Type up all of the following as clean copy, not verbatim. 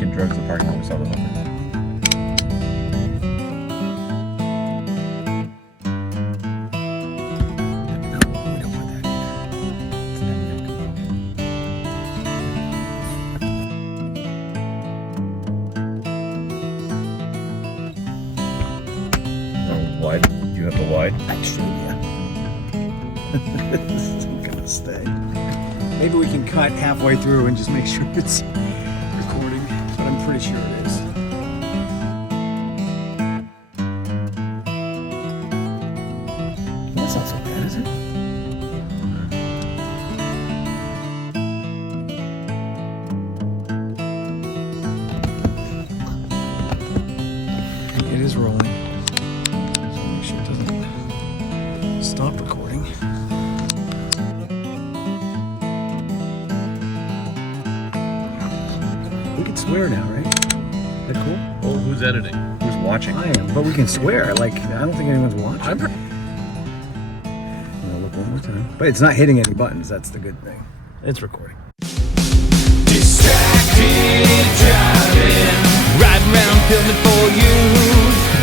taking drugs in the parking lot. We saw the hookers. Wide? Do you have the wide? Actually, yeah. This isn't gonna stay. Maybe we can cut halfway through and just make sure it's recording, but I'm pretty sure it is. That's not so bad, is it? It is rolling. Make sure it doesn't stop recording. We can swear now, right? Is that cool? Well, who's editing? Who's watching? I am, but we can swear. Like, I don't think anyone's watching. I'm gonna look one more time. But it's not hitting any buttons. That's the good thing. It's recording. Distracted driving, riding around filming for you.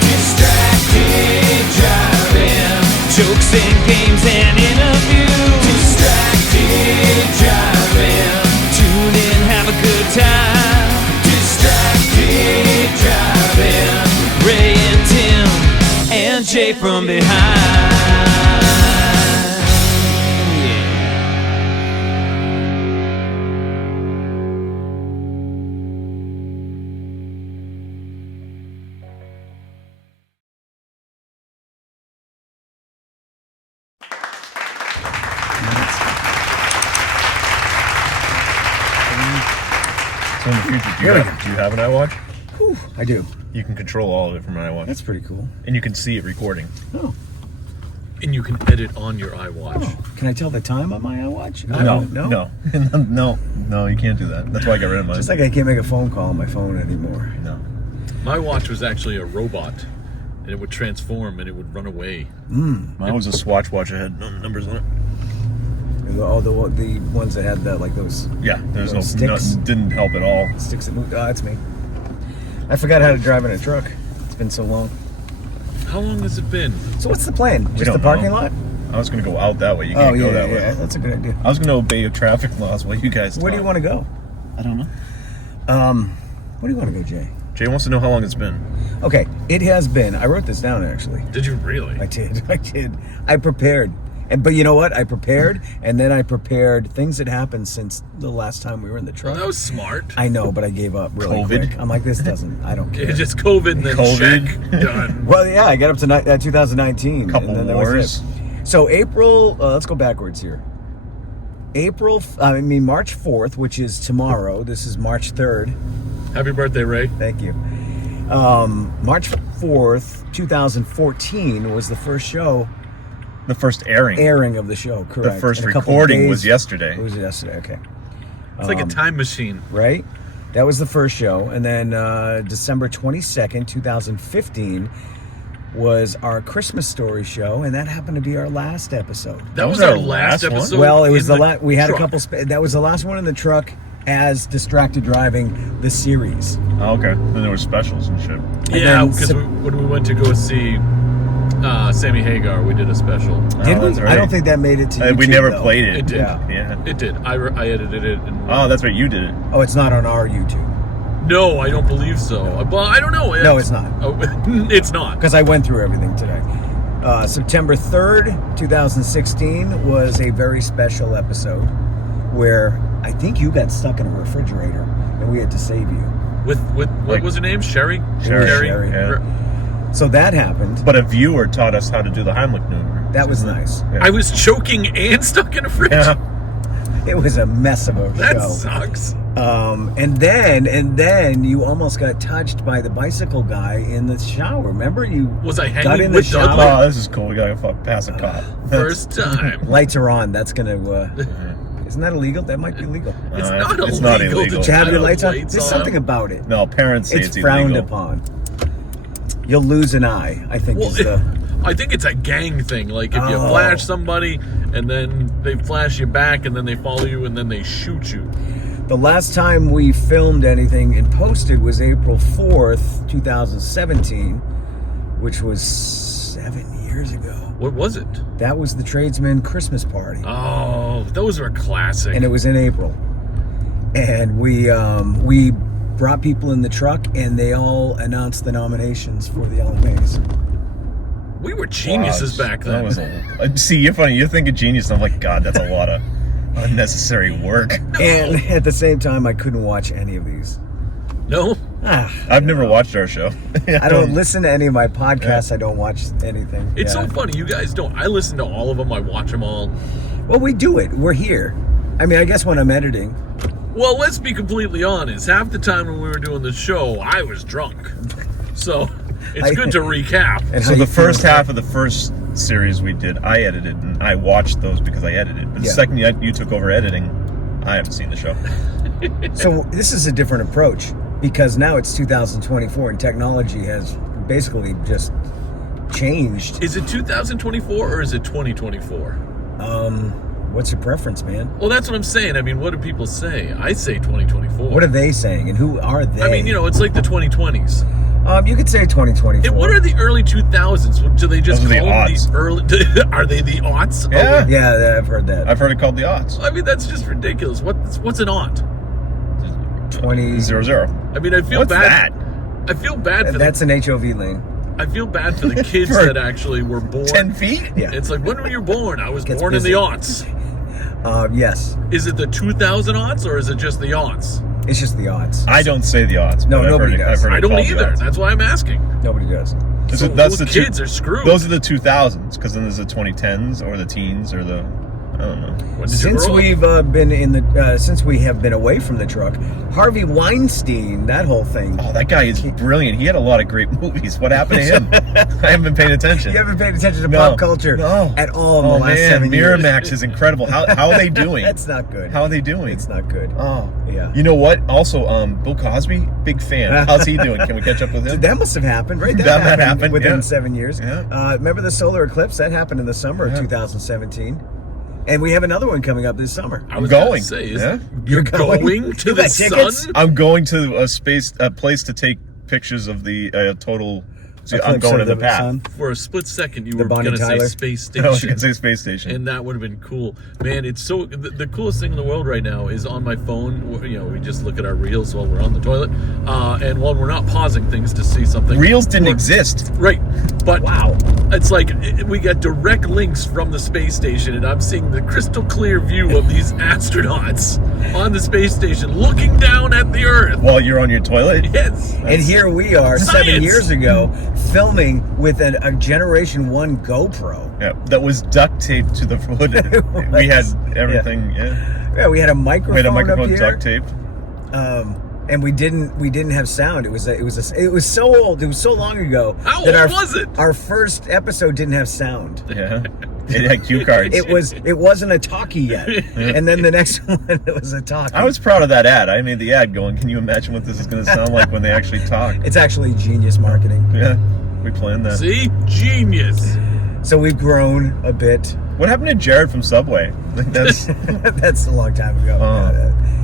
Distracted driving, jokes and games and interviews. Distracted driving, tune in, have a good time. Distracted driving, Ray and Tim and Jay from behind. So in the future, do you have an iWatch? Whew, I do. You can control all of it from an iWatch. That's pretty cool. And you can see it recording. Oh. And you can edit on your iWatch. Oh. Can I tell the time on my iWatch? No, No? no, you can't do that. That's why I got rid of mine. Just like I can't make a phone call on my phone anymore. No. My watch was actually a robot, and it would transform and it would run away. Mine was a Swatch watch. I had no numbers on it. Oh, the ones that had that, like those Yeah, there's no sticks. didn't help at all. Sticks that moved. Oh, that's me. I forgot how to drive in a truck. It's been so long. How long has it been? So what's the plan? Just don't the parking know. lot? I was gonna go out that way. You Oh, can't yeah, go that way. yeah. That's a good idea. I was gonna obey your traffic laws while you guys. Where do you want to go? I don't know. Where do you want to go, Jay? Jay wants to know how long it's been. Okay, it has been. I wrote this down actually. Did you really? I did. I prepared. But you know what? I prepared, and then I prepared things that happened since the last time we were in the truck. Well, that was smart. I know, but I gave up really COVID? quick. I'm like, this doesn't. I don't care. It's just COVID and then COVID. check. Done. Well, yeah, I got up to 2019. Couple and then that wars. was it. So April, let's go backwards here. March 4th, which is tomorrow. This is March 3rd. Happy birthday, Ray. Thank you. March 4th, 2014 was the first show. The first airing. Of the show, correct. The first In a couple recording days. was yesterday. It was yesterday, okay. It's like a time machine. Right? That was the first show. And then December 22nd, 2015 was our Christmas story show, and that happened to be our last episode. That was our last one? episode. Well, it was in we had truck. a couple that was the last one in the truck as Distracted Driving the series. Oh, okay. Then there were specials and shit. Yeah, then because when we went to go see Sammy Hagar, we did a special. Did we? That's right. I don't think that made it to YouTube, We never though. played it. It did. Yeah. It did. I edited it. And Oh, that's right. You did it. Oh, it's not on our YouTube. No, I don't believe so. Well, I don't know. No, it's not. Oh, it's not. Because I went through everything today. September 3rd, 2016 was a very special episode where I think you got stuck in a refrigerator and we had to save you. With what was her name? Sherry? Sherry, yeah. So that happened. But a viewer taught us how to do the Heimlich maneuver. That was nice. Yeah. I was choking and stuck in a fridge. Yeah. It was a mess of a That show. sucks. And then you almost got touched by the bicycle guy in the shower. Remember you Was I got hanging in the with shower? Dudley? Oh, this is cool. We gotta pass a cop. First time. Lights are on. That's gonna. Isn't that illegal? That might be illegal. It's No, not illegal. it's not illegal. To have your have lights on. lights There's on. something about it. No, parents say It's it's frowned illegal. upon. You'll lose an eye, I think. Well, is the, I think it's a gang thing. Like if you Oh. flash somebody and then they flash you back and then they follow you and then they shoot you. The last time we filmed anything and posted was April 4th, 2017, which was 7 years ago. What was it? That was the Tradesman Christmas party. Oh, those are classic. And it was in April. And we brought people in the truck, and they all announced the nominations for the LMAs. We were geniuses back then. That was see, you're funny. You think of genius, and I'm like, God, that's a lot of unnecessary work. And at the same time, I couldn't watch any of these. No? I've never watched our show. I don't listen to any of my podcasts. I don't watch anything. It's so funny. You guys don't. I listen to all of them. I watch them all. Well, we do it. We're here. I mean, I guess when I'm editing. Well, let's be completely honest. Half the time when we were doing the show, I was drunk. So it's good to recap. And So how you the first feel? half of the first series we did, I edited, and I watched those because I edited. But the second you took over editing, I haven't seen the show. So this is a different approach because now it's 2024 and technology has basically just changed. Is it 2024 or is it 2024? What's your preference, man? Well, that's what I'm saying. I mean, what do people say? I say 2024. What are they saying and who are they? I mean, it's like the 2020s. You could say 2024. And what are the early 2000s? Do they just Those are call the them aughts. the early? Are they the aughts? Yeah. Yeah, I've heard that. I've heard it called the odds. I mean, that's just ridiculous. What's an aught? 20. 00. I mean, I feel What's bad. that? I feel bad for That's an HOV lane. I feel bad for the kids For that actually were born. 10 feet? Yeah. It's like, when were you born? I was Gets born busy. in the aughts. Yes. Is it the 2000 aughts or is it just the aughts? It's just the odds. I don't say the odds. No, but I've nobody heard it- does. I've heard it I don't called the either. odds. That's why I'm asking. Nobody does. So That's those the kids are screwed. Those are the 2000s, because then there's the 2010s or the teens or the, I don't know. When did you Since grow up? we've been in the, since we have been away from the truck, Harvey Weinstein, that whole thing. Oh, that guy is brilliant. He had a lot of great movies. What happened to him? I haven't been paying attention. You haven't paid attention to No. pop culture No. at all in Oh the last man, 7 years. Miramax is incredible. How are they doing? That's not good. How are they doing? It's not good. Oh, Yeah. You know what? Also, Bill Cosby, big fan. How's he doing? Can we catch up with him? That must have happened, right? That happened, within yeah. 7 years. Yeah. Remember the solar eclipse? That happened in the summer of 2017. And we have another one coming up this summer. I was going. gonna Say, Yeah. You're going? going to You the got tickets? sun? I'm going to a place to take pictures of the total. See, I'm Eclipse going to of the path. sun. For a split second, you The were Bonnie going to say Tyler? space I was station. going to say space station. And that would have been cool. Man, it's so... The coolest thing in the world right now is on my phone. We just look at our reels while we're on the toilet. And while we're not pausing things to see something. Reels didn't exist. Right. But Wow. it's like we got direct links from the space station, and I'm seeing the crystal clear view of these astronauts on the space station looking down at the Earth. While you're on your toilet. Yes. And here we are, Science! 7 years ago, filming with a Generation 1 GoPro. Yeah, that was duct taped to the hood. We had everything. Yeah. Yeah, we had a microphone, We had a microphone up here. duct taped. And we didn't have sound. It was so old. It was so long ago. How that old was it? Our first episode didn't have sound. Yeah. It had cue cards. It wasn't a talkie yet. And then the next one it was a talkie. I was proud of that ad. I made the ad going, can you imagine what this is going to sound like when they actually talk? It's actually genius marketing. Yeah. We planned that. See? Genius. So we've grown a bit. What happened to Jared from Subway? Like that's That's a long time ago.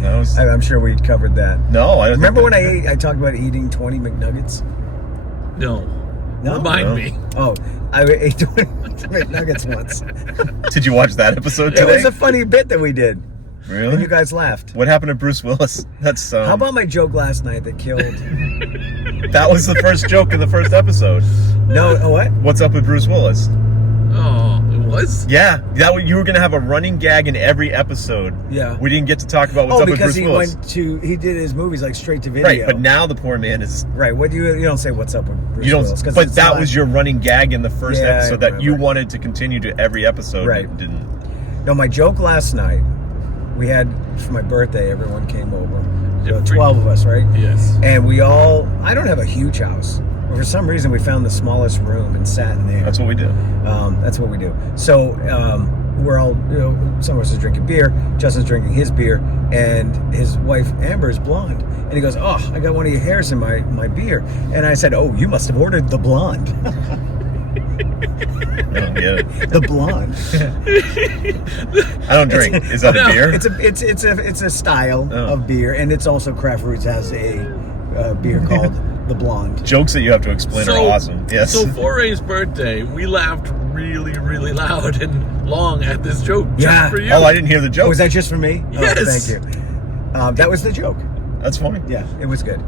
that was, I'm sure we covered that. no, I don't Remember think when I talked about eating 20 McNuggets? No. No? Remind No. me. Oh, I ate 20 McNuggets once. Did you watch that episode It today? was a funny bit that we did. Really? And you guys laughed. What happened to Bruce Willis? That's How about my joke last night that killed? that was the first joke in the first episode. No, what? What's up with Bruce Willis? Oh, it was? Yeah, you were gonna have a running gag in every episode. Yeah. We didn't get to talk about what's up with because Bruce Willis. he did his movies like straight to video. Right, but now the poor man is. Right, what you don't say what's up with Bruce You don't. Willis. 'cause But it's that not- was your running gag in the first Yeah, episode that you right. wanted to continue to every episode. Right. You didn't. No, my joke last night, we had, for my birthday, everyone came over. So Yeah, 12 of us, right? Yes. And we all, I don't have a huge house. But for some reason, we found the smallest room and sat in there. That's what we do. That's what we do. So we're all, some of us are drinking beer. Justin's drinking his beer, and his wife Amber is blonde. And he goes, "Oh, I got one of your hairs in my beer." And I said, "Oh, you must have ordered the blonde." I don't get it. The blonde. I don't drink. Is that a beer? It's a style of beer, and it's also Craft Roots has a beer called the blonde. Jokes that you have to explain are awesome. Yes. So for Ray's birthday, we laughed really, really loud and long at this joke just for you. Oh, I didn't hear the joke. Oh, was that just for me? Yes. Oh, thank you. That was the joke. That's funny. Yeah, it was good.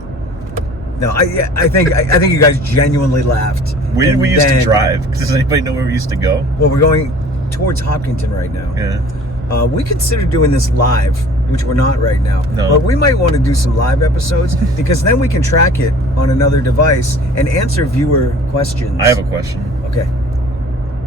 No, I think you guys genuinely laughed. Where did we used to drive? Does anybody know where we used to go? Well, we're going towards Hopkinton right now. Yeah. We consider doing this live, which we're not right now. No. But we might want to do some live episodes because then we can track it on another device and answer viewer questions. I have a question. Okay.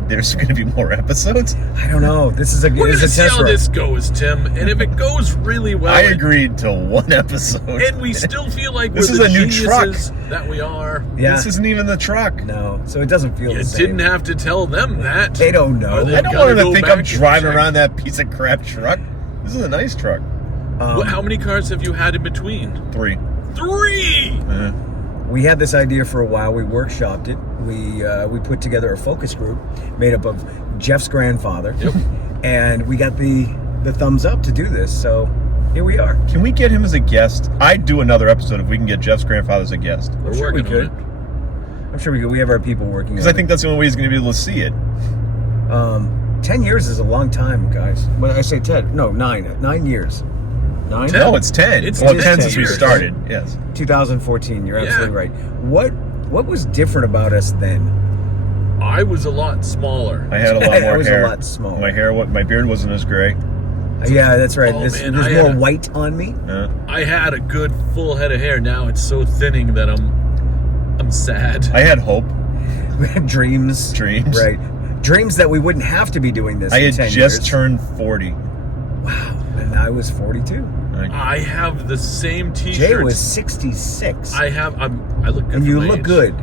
There's going to be more episodes? I don't know. This is a We're this going to is a see test how run. this goes, Tim. And if it goes really well... I agreed to one episode. And we still feel like This we're is the a new geniuses that we are. Yeah. This isn't even the truck. No, so it doesn't feel You the same. didn't have to tell them that. They don't know. Or they've I don't gotta want them go to think back I'm and driving check. around that piece of crap truck. This is a nice truck. How many cars have you had in between? 3. 3! We had this idea for a while. We workshopped it. We put together a focus group made up of Jeff's grandfather, and we got the thumbs up to do this. So here we are. Can we get him as a guest? I'd do another episode if we can get Jeff's grandfather as a guest. We're sure we working on could. I'm sure we could. We have our people working on Because it. I think that's the only way he's going to be able to see it. 10 years is a long time, guys. When I say 10, no, 9 years. 9? 10. No, it's 10. It's well, 10 10 since we years. started. Yes. 2014. You're Yeah. absolutely right. What was different about us then? I was a lot smaller. I had a lot more I was hair. a lot smaller. My beard wasn't as gray. Yeah, that's right. Oh, There's man, I more had a- white on me. I had a good full head of hair. Now it's so thinning that I'm sad. I had hope. We had dreams. Dreams. Right. Dreams that we wouldn't have to be doing this I in had 10 just years. turned 40. Wow. And I was 42. I have the same T-shirt. Jay was 66. I look good. and for you my look age. good.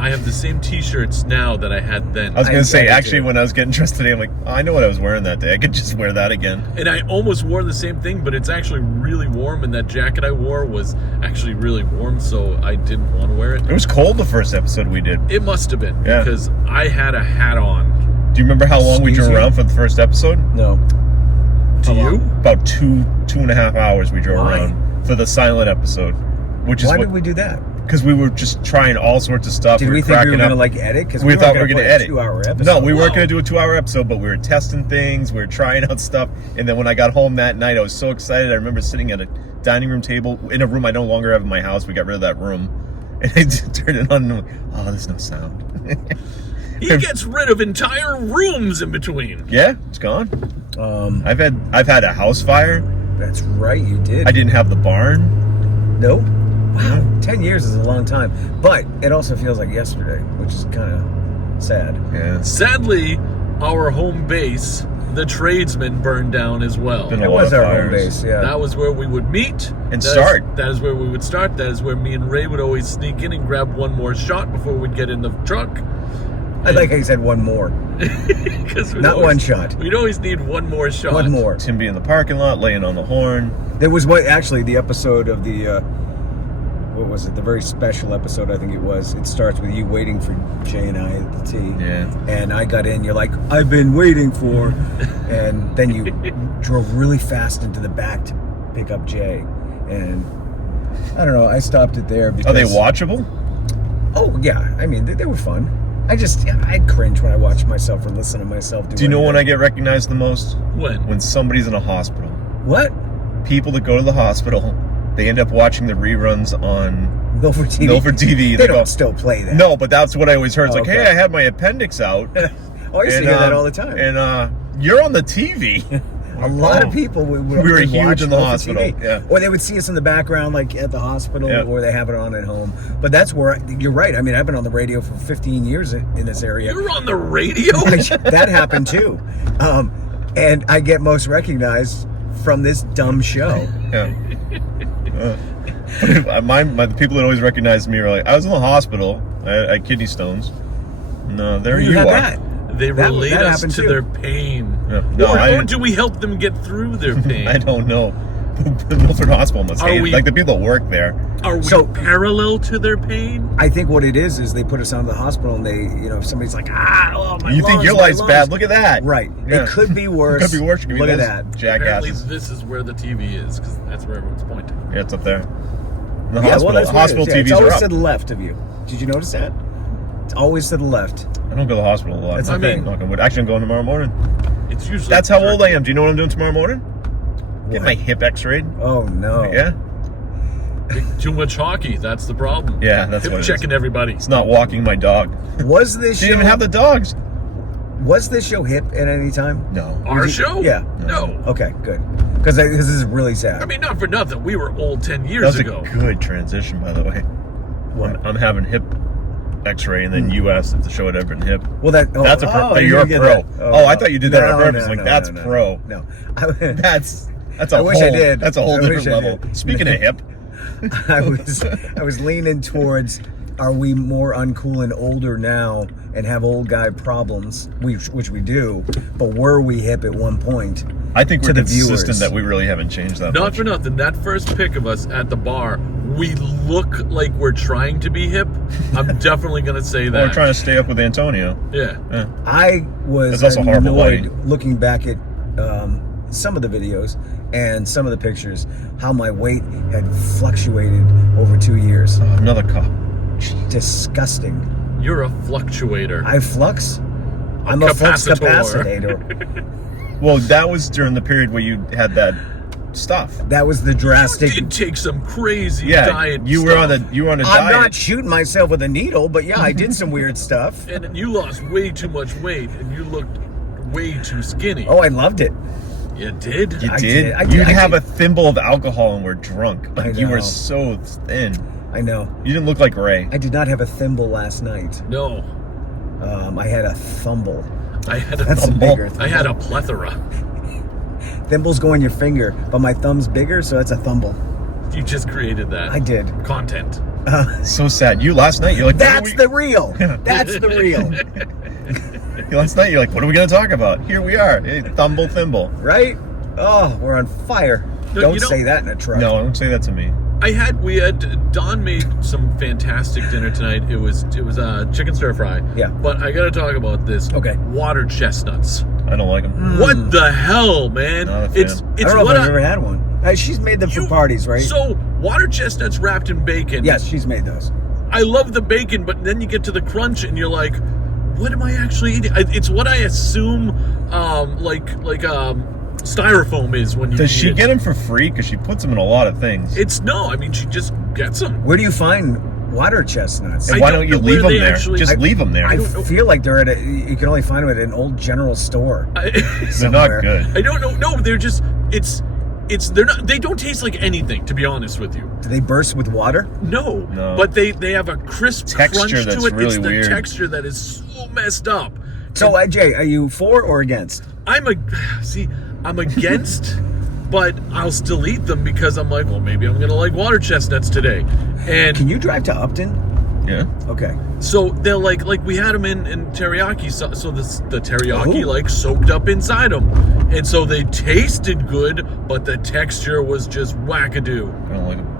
I have the same T-shirts now that I had then. I was going to say, I actually, do. when I was getting dressed today, I'm like, oh, I know what I was wearing that day. I could just wear that again. And I almost wore the same thing, but it's actually really warm, and that jacket I wore was actually really warm, so I didn't want to wear it. It was cold the first episode we did. It must have been, Yeah. because I had a hat on. Do you remember how long we Excuse drove you? around for the first episode? No. Do you? About two and a half hours we drove Why? around for the silent episode. Which is Why did we do that? Because we were just trying all sorts of stuff. Did were we think we cracking were going to up. like edit? Because We thought we were going to edit. a 2-hour episode. No, we weren't Wow. going to do a 2-hour episode, but we were testing things. We were trying out stuff. And then when I got home that night, I was so excited. I remember sitting at a dining room table in a room I no longer have in my house. We got rid of that room. And I just turned it on and I'm like, oh, there's no sound. He gets rid of entire rooms in between. Yeah, it's gone. I've had a house fire. That's right, you did. I didn't have the barn. Nope. Wow. 10 years is a long time. But it also feels like yesterday, which is kind of sad. Yeah. Sadly, our home base, the tradesman, burned down as well. Been a It lot was of our home fires. base, yeah. That was where we would meet And start. That is where we would start. That is where me and Ray would always sneak in and grab one more shot before we'd get in the truck. I like how you said one more. Because Not one shot. We'd always need one more shot. One more. Tim be in the parking lot, laying on the horn. There was actually the episode of the, what was it? The very special episode, I think it was. It starts with you waiting for Jay and I at the T. Yeah. And I got in, you're like, I've been waiting for. And then you drove really fast into the back to pick up Jay. And I don't know, I stopped it there because. Are they watchable? Oh, yeah. I mean, they were fun. I cringe when I watch myself or listen to myself do Do you know when I anything. get recognized the most? When? When somebody's in a hospital. What? People that go to the hospital, they end up watching the reruns on Milford TV? Milford TV. They go, don't still play that. No, but that's what I always heard. It's Oh, like, okay. hey, I had my appendix out. Oh, I used to hear that all the time. And you're on the TV. A lot of people would We were would huge watch in the Milford hospital, TV. yeah. Or they would see us in the background, like at the hospital, Yeah. or they have it on at home. But that's where you're right. I mean, I've been on the radio for 15 years in this area. You're on the radio? That happened too, and I get most recognized from this dumb show. Yeah. The people that always recognize me are like, I was in the hospital. I had kidney stones. No, there you had are. that. They relate that us happened to too. their pain. Yeah. No, or do we help them get through their pain? I don't know. the Milford Hospital must Are hate we- it. Like the people that work there. Are we So- parallel to their pain? I think what it is they put us on the hospital and they, if somebody's like, oh, my You think lungs, your my life's lungs. bad? Look at that. Right. Yeah. It could be worse. Could be worse. Could be Look at those that. Apparently, Jackasses. this is where the TV is, because that's where everyone's pointing. Yeah, it's up there. The Yeah, hospital, well, that's what it hospital is. Yeah, it's TVs are always up. to the left of you. Did you notice that? It's always to the left. I don't go to the hospital a lot. That's the thing. Knock on wood. Actually, I'm going tomorrow morning. It's usually That's how old I am. Do you know what I'm doing tomorrow morning? Get What? my hip x-rayed. Oh, no. Yeah? Too much hockey. That's the problem. Yeah, that's Hip what it is. checking everybody. It's not walking my dog. Was this She show... didn't even have the dogs. Was this show hip at any time? No. Our show? Yeah. No. Okay, good. Because this is really sad. I mean, not for nothing. We were old 10 That years was ago. a good transition, by the way. What? I'm having hip x-ray and then you asked if the show had ever been hip. Well, that... Oh, That's a pro. oh, you're a get pro. that. Oh, I thought you did that on purpose. No, Like, no, that's no, pro. No. That's a I whole, wish I did. That's a whole I wish different I level. did. Speaking of hip, I was leaning towards, are we more uncool and older now and have old guy problems, which we do, but were we hip at one point? I think we're To the consistent viewers. that we really haven't changed that Not much. for nothing. That first pic of us at the bar, we look like we're trying to be hip. I'm definitely going to say that. We're trying to stay up with Antonio. Yeah. Yeah. I was It's also horrible annoyed lighting. looking back at some of the videos and some of the pictures, how my weight had fluctuated over 2 years. Another cop. Disgusting. You're a fluctuator. I flux? I'm a flux capacitor. capacitor. Well, that was during the period where you had that stuff. That was the drastic... You did take some crazy Yeah, diet you were on a I'm diet. not shooting myself with a needle, but yeah, I did some weird stuff. And you lost way too much weight, and you looked way too skinny. Oh, I loved it. You did? You I did? did. I You'd did. have a thimble of alcohol and we're drunk. I Like you were know. so thin. I know. You didn't look like Ray. I did not have a thimble last night. No. I had a thumble. I had a That's a Thumble. bigger thing. I had a plethora. Thimble's go in your finger, but my thumb's bigger, so that's a thumble. You just created that. I did. Content. So sad. You last night, you're like, That's the real. That's the real. last night you're like, what are we gonna talk about? Here we are. Hey, thumble thimble. Right? Oh, we're on fire. No, Don't you know- say that in a truck. No, don't say that to me. Don made some fantastic dinner tonight. It was chicken stir fry. Yeah. But I gotta talk about this. Okay. Water chestnuts. I don't like them. What the hell, man? Not a fan. It's I don't know what if I've ever had one. She's made them for parties, right? So water chestnuts wrapped in bacon. Yes, she's made those. I love the bacon, but then you get to the crunch and you're like, what am I actually eating? It's what I assume, styrofoam is when you. Does eat she it. get them for free? Because she puts them in a lot of things. I mean, she just gets them. Where do you find water chestnuts? And I why don't don't you know leave where them they there? actually- Just leave them there. I don't know. feel like they're at you can only find them at an old general store. They're somewhere. not good. I don't know. No, they're just they're not. They don't taste like anything, to be honest with you. Do they burst with water? No. No. But they have a crisp Texture crunch that's to it. really It's the weird. texture that is so messed up. So, Jay, are you for or against? I'm against, but I'll still eat them because I'm like, well, maybe I'm gonna like water chestnuts today. And Can you drive to Upton? Yeah. Okay. so they're like we had them in teriyaki, so the teriyaki Oh. like soaked up inside them, and so they tasted good, but the texture was just wackadoo. I don't like them.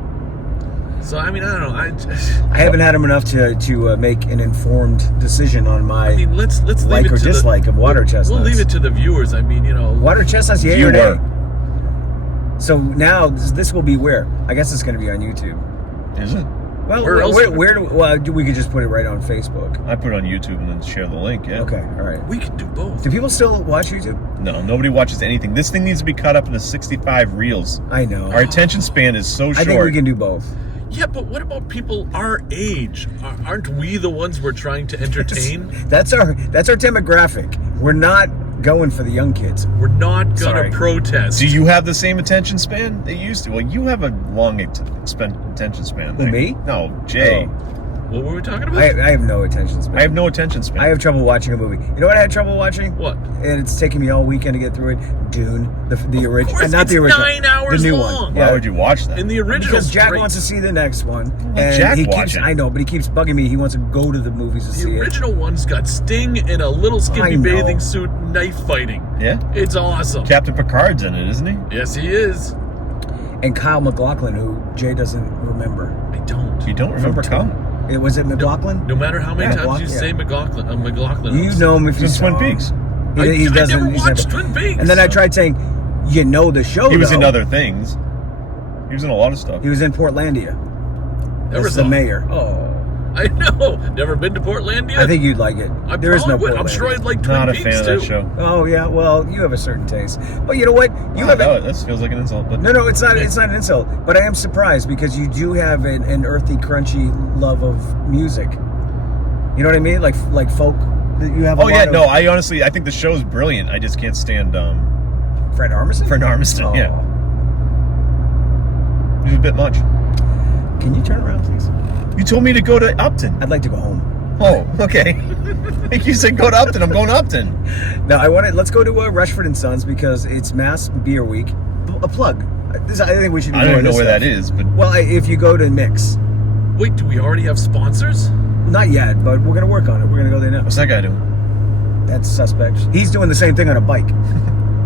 So I mean, I don't know. I haven't had them enough to make an informed decision on my I mean, let's leave like it or to dislike of water chestnuts. We'll leave it to the viewers. I mean, Water chestnuts, yay or nay? Viewer. So now this will be where? I guess it's going to be on YouTube. Is it? Well, Where else? we could just put it right on Facebook. I put it on YouTube and then share the link. Yeah. Okay, all right. We could do both. Do people still watch YouTube? No, nobody watches anything. This thing needs to be cut up into 65 reels. I know. Our attention span is so short. I think we can do both. Yeah, but what about people our age? Aren't we the ones we're trying to entertain? That's our demographic. We're not going for the young kids. We're not gonna Sorry. protest. Do you have the same attention span they used to? Well, you have a long attention span. Than me? No, Jay. What were we talking about? I have no attention span. I have no attention span. I have trouble watching a movie. You know what I had trouble watching? What? And it's taking me all weekend to get through it. Dune, the original, course, not it's the original, 9 hours the new long. one. Why would you watch that? In the original, Because Jack wants to see the next one, and Jack he watch keeps. it. I know, but he keeps bugging me. He wants to go to the movies to the see it. original one's got Sting in a little I skimpy know. bathing suit, knife fighting. Yeah? It's awesome. Captain Picard's in it, isn't he? Yes, he is. and Kyle McLaughlin, who Jay doesn't remember. I don't. You don't remember Kyle? Was it McLaughlin? No matter how many Yeah, times you say McLaughlin. You know him if you He's in saw Twin him. Peaks. He I doesn't. never he's watched Twin Peaks. And then I tried saying, you know the show. He was in though. other things. He was in a lot of stuff. He was in Portlandia. Never As saw the him. mayor. Oh, I know. Never been to Portlandia. I think you'd like it. I There is no probably would. I'm Portlandia. sure I'd like Twin Not a Peaks fan of too. that show. Oh yeah, well you have a certain taste, but you know what? You have No, this feels like an insult. But no, it's not. It's not an insult. But I am surprised because you do have an earthy, crunchy love of music. You know what I mean? Like folk. You have. oh yeah, no. I honestly, I think the show's brilliant. I just can't stand Fred Armisen. Fred Armisen. Oh. Yeah, he's a bit much. Can you turn around, please? You told me to go to Upton. I'd like to go home. Oh, okay. Like you said, go to Upton. I'm going to Upton. No, let's go to Rushford and Sons because it's Mass Beer Week. A plug. I think we should. Be I don't doing even know this where stuff. that is, but Well, if you go to Mix, Wait, do we already have sponsors? not yet, but we're gonna work on it. We're gonna go there now. what's that guy doing? That's suspect. He's doing the same thing on a bike,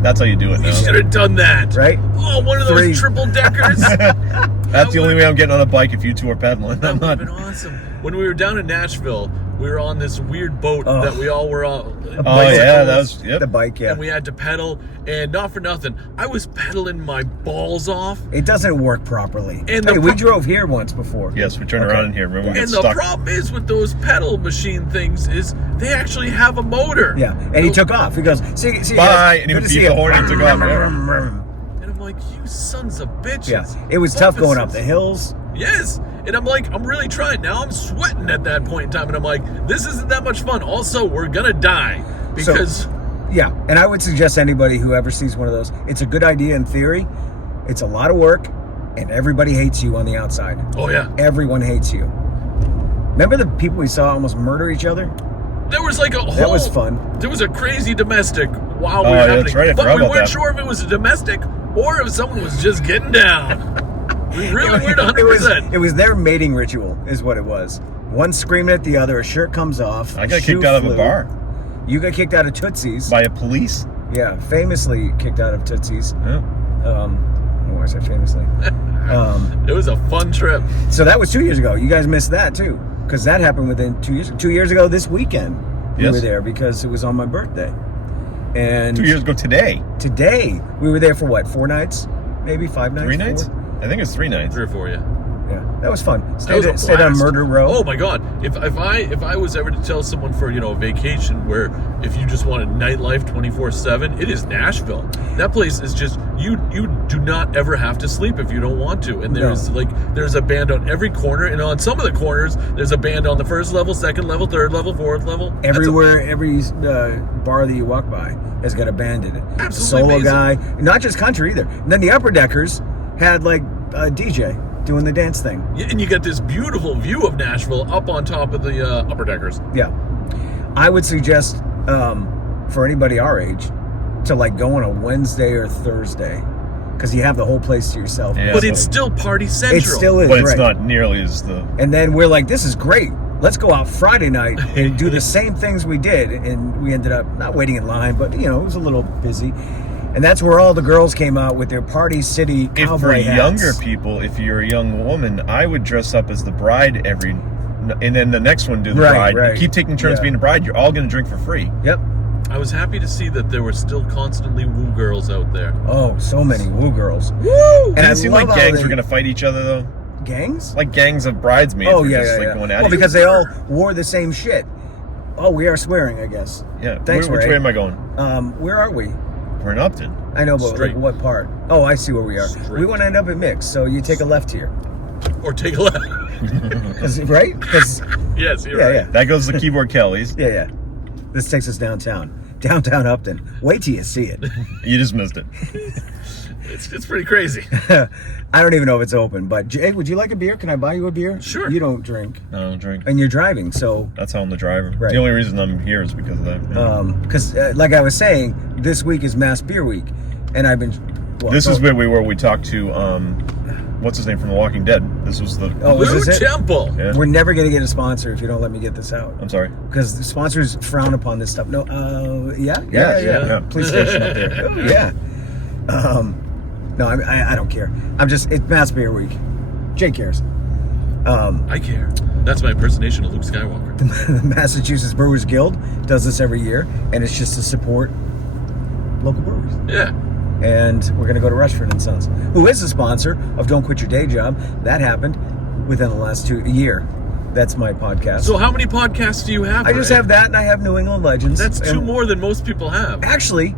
That's how you do it We now. should have done that. right? Oh, one of those 3. triple deckers. That's the only way I'm getting on a bike if you two are pedaling. That I'm would have not. been awesome. When we were down in Nashville, we were on this weird boat Oh. that we all were on. Oh yeah, that was. Yep. The bike, yeah. And we had to pedal, and not for nothing, I was pedaling my balls off. It doesn't work properly. And Hey, the we pro- drove here once before. Yes, we turn Okay. around in here. Remember, we get And the stuck. problem is with those pedal machine things is they actually have a motor. Yeah, and he took off. He goes, see you Bye, guys. and he Good would to beep see the you." horn and took off, yeah. And I'm like, you sons of bitches. Yeah, it was tough going up the hills. Yes. And I'm like, I'm really trying. Now I'm sweating at that point in time. And I'm like, this isn't that much fun. Also, we're going to die. Because Yeah, and I would suggest anybody who ever sees one of those, it's a good idea in theory. It's a lot of work, and everybody hates you on the outside. oh, yeah. Everyone hates you. Remember the people we saw almost murder each other? There was like a whole... That was fun. There was a crazy domestic while we Oh, were yeah, happening. that's right. I But forgot we about weren't that. sure if it was a domestic or if someone was just getting down. We really weren't 100%. It was their mating ritual, is what it was. One screaming at the other, a shirt comes off. I a got shoe kicked out of a flew. bar You got kicked out of Tootsie's. by a police. Yeah, famously kicked out of Tootsie's. Yeah. Why I say famously? It was a fun trip. So that was 2 years ago. You guys missed that too, because that happened within 2 years. 2 years ago this weekend, we Yes. were there because it was on my birthday. And 2 years ago today. today we were there for what? 4 nights, maybe 5 nights. 3 nights? 4? I think it's 3 nights. 3 or 4, yeah. Yeah, that was fun. That was a Stayed on blast. Murder Row. Oh my god! If I was ever to tell someone for a vacation where if you just wanted nightlife 24/7, it is Nashville. That place is just you do not ever have to sleep if you don't want to. And there's there's a band on every corner, and on some of the corners there's a band on the first level, second level, third level, fourth level. That's Everywhere, every bar that you walk by has got a band in it. Absolutely Solo amazing. guy, not just country either. And then the upper deckers had like a DJ doing the dance thing. And you get this beautiful view of Nashville up on top of the upper deckers. Yeah, I would suggest for anybody our age to like go on a Wednesday or Thursday because you have the whole place to yourself. Yeah. But it's still party central. It still is, But it's right. not nearly as the. And then we're like, this is great. Let's go out Friday night and do the same things we did. And we ended up not waiting in line, but it was a little busy. And that's where all the girls came out with their Party City If cowboy for hats. younger people, if you're a young woman, I would dress up as the bride and then the next one do the Right, bride. right. You keep taking turns Yeah. being the bride. You're all going to drink for free. Yep. I was happy to see that there were still constantly woo girls out there. Oh, so many woo girls. Woo! And Did I it seem love like how gangs they- were going to fight each other though? Gangs? Like gangs of bridesmaids Oh were yeah, just yeah, like yeah. going at Well, it. because they all wore the same shit. Oh, we are swearing, I guess. Yeah. Thanks, Which Ray. way am I going? Where are we? We're in Upton. I know, but Straight. like, what part? Oh, I see where we are. Straight. We want to end up at Mix, so you take a left here. Or take a left. Right? 'Cause- Yes, you're yeah, right. yeah. That goes to Keyboard Kelly's. Yeah, yeah. This takes us downtown. Downtown Upton. Wait till you see it. You just missed it. It's pretty crazy. I don't even know if it's open, but Jay, would you like a beer? Can I buy you a beer? Sure. You don't drink. I don't drink. And you're driving, so... That's how I'm the driver. Right. The only reason I'm here is because of that. Yeah. Because, like I was saying, this week is Mass Beer Week, and I've been... Well, This is where we were. We talked to what's his name from The Walking Dead. This was the. Oh, is Blue this it? Temple. Yeah. We're never going to get a sponsor if you don't let me get this out. I'm sorry. Because the sponsors frown upon this stuff. No, yeah. Yeah. Police station up there. Oh, yeah. No, I don't care. It's Mass Beer Week. Jay cares. I care. That's my impersonation of Luke Skywalker. The Massachusetts Brewers Guild does this every year, and it's just to support local breweries. Yeah. And we're going to go to Rushford and Sons, who is a sponsor of Don't Quit Your Day Job. That happened within the last year. That's my podcast. So how many podcasts do you have? I just have that, and I have New England Legends. That's two more than most people have. Actually,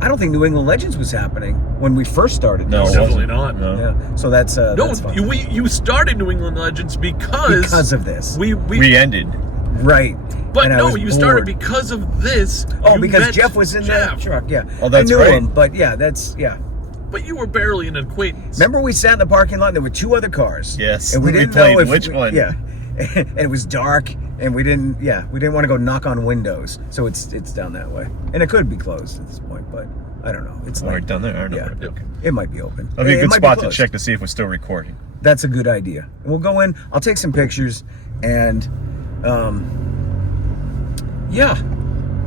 I don't think New England Legends was happening when we first started. No, this. it definitely wasn't. not. No. Yeah. So that's No, that's fun. you started New England Legends because of this. We ended. Right. But And I no, was you started bored. because of this. Oh, You because met Jeff was in Jeff. the truck. Yeah. Oh, that's I knew right. him, but yeah, yeah. But you were barely an acquaintance. Remember we sat in the parking lot and there were two other cars. Yes. And we We didn't played know if which one. Yeah. And it was dark and we didn't want to go knock on windows. So it's down that way. And it could be closed at this point, but I don't know. It's Oh, like right down there. I don't know. Yeah. Okay. It might be open. That'd be a It good might spot to closed. check to see if we're still recording. That's a good idea. And we'll go in. I'll take some pictures and yeah.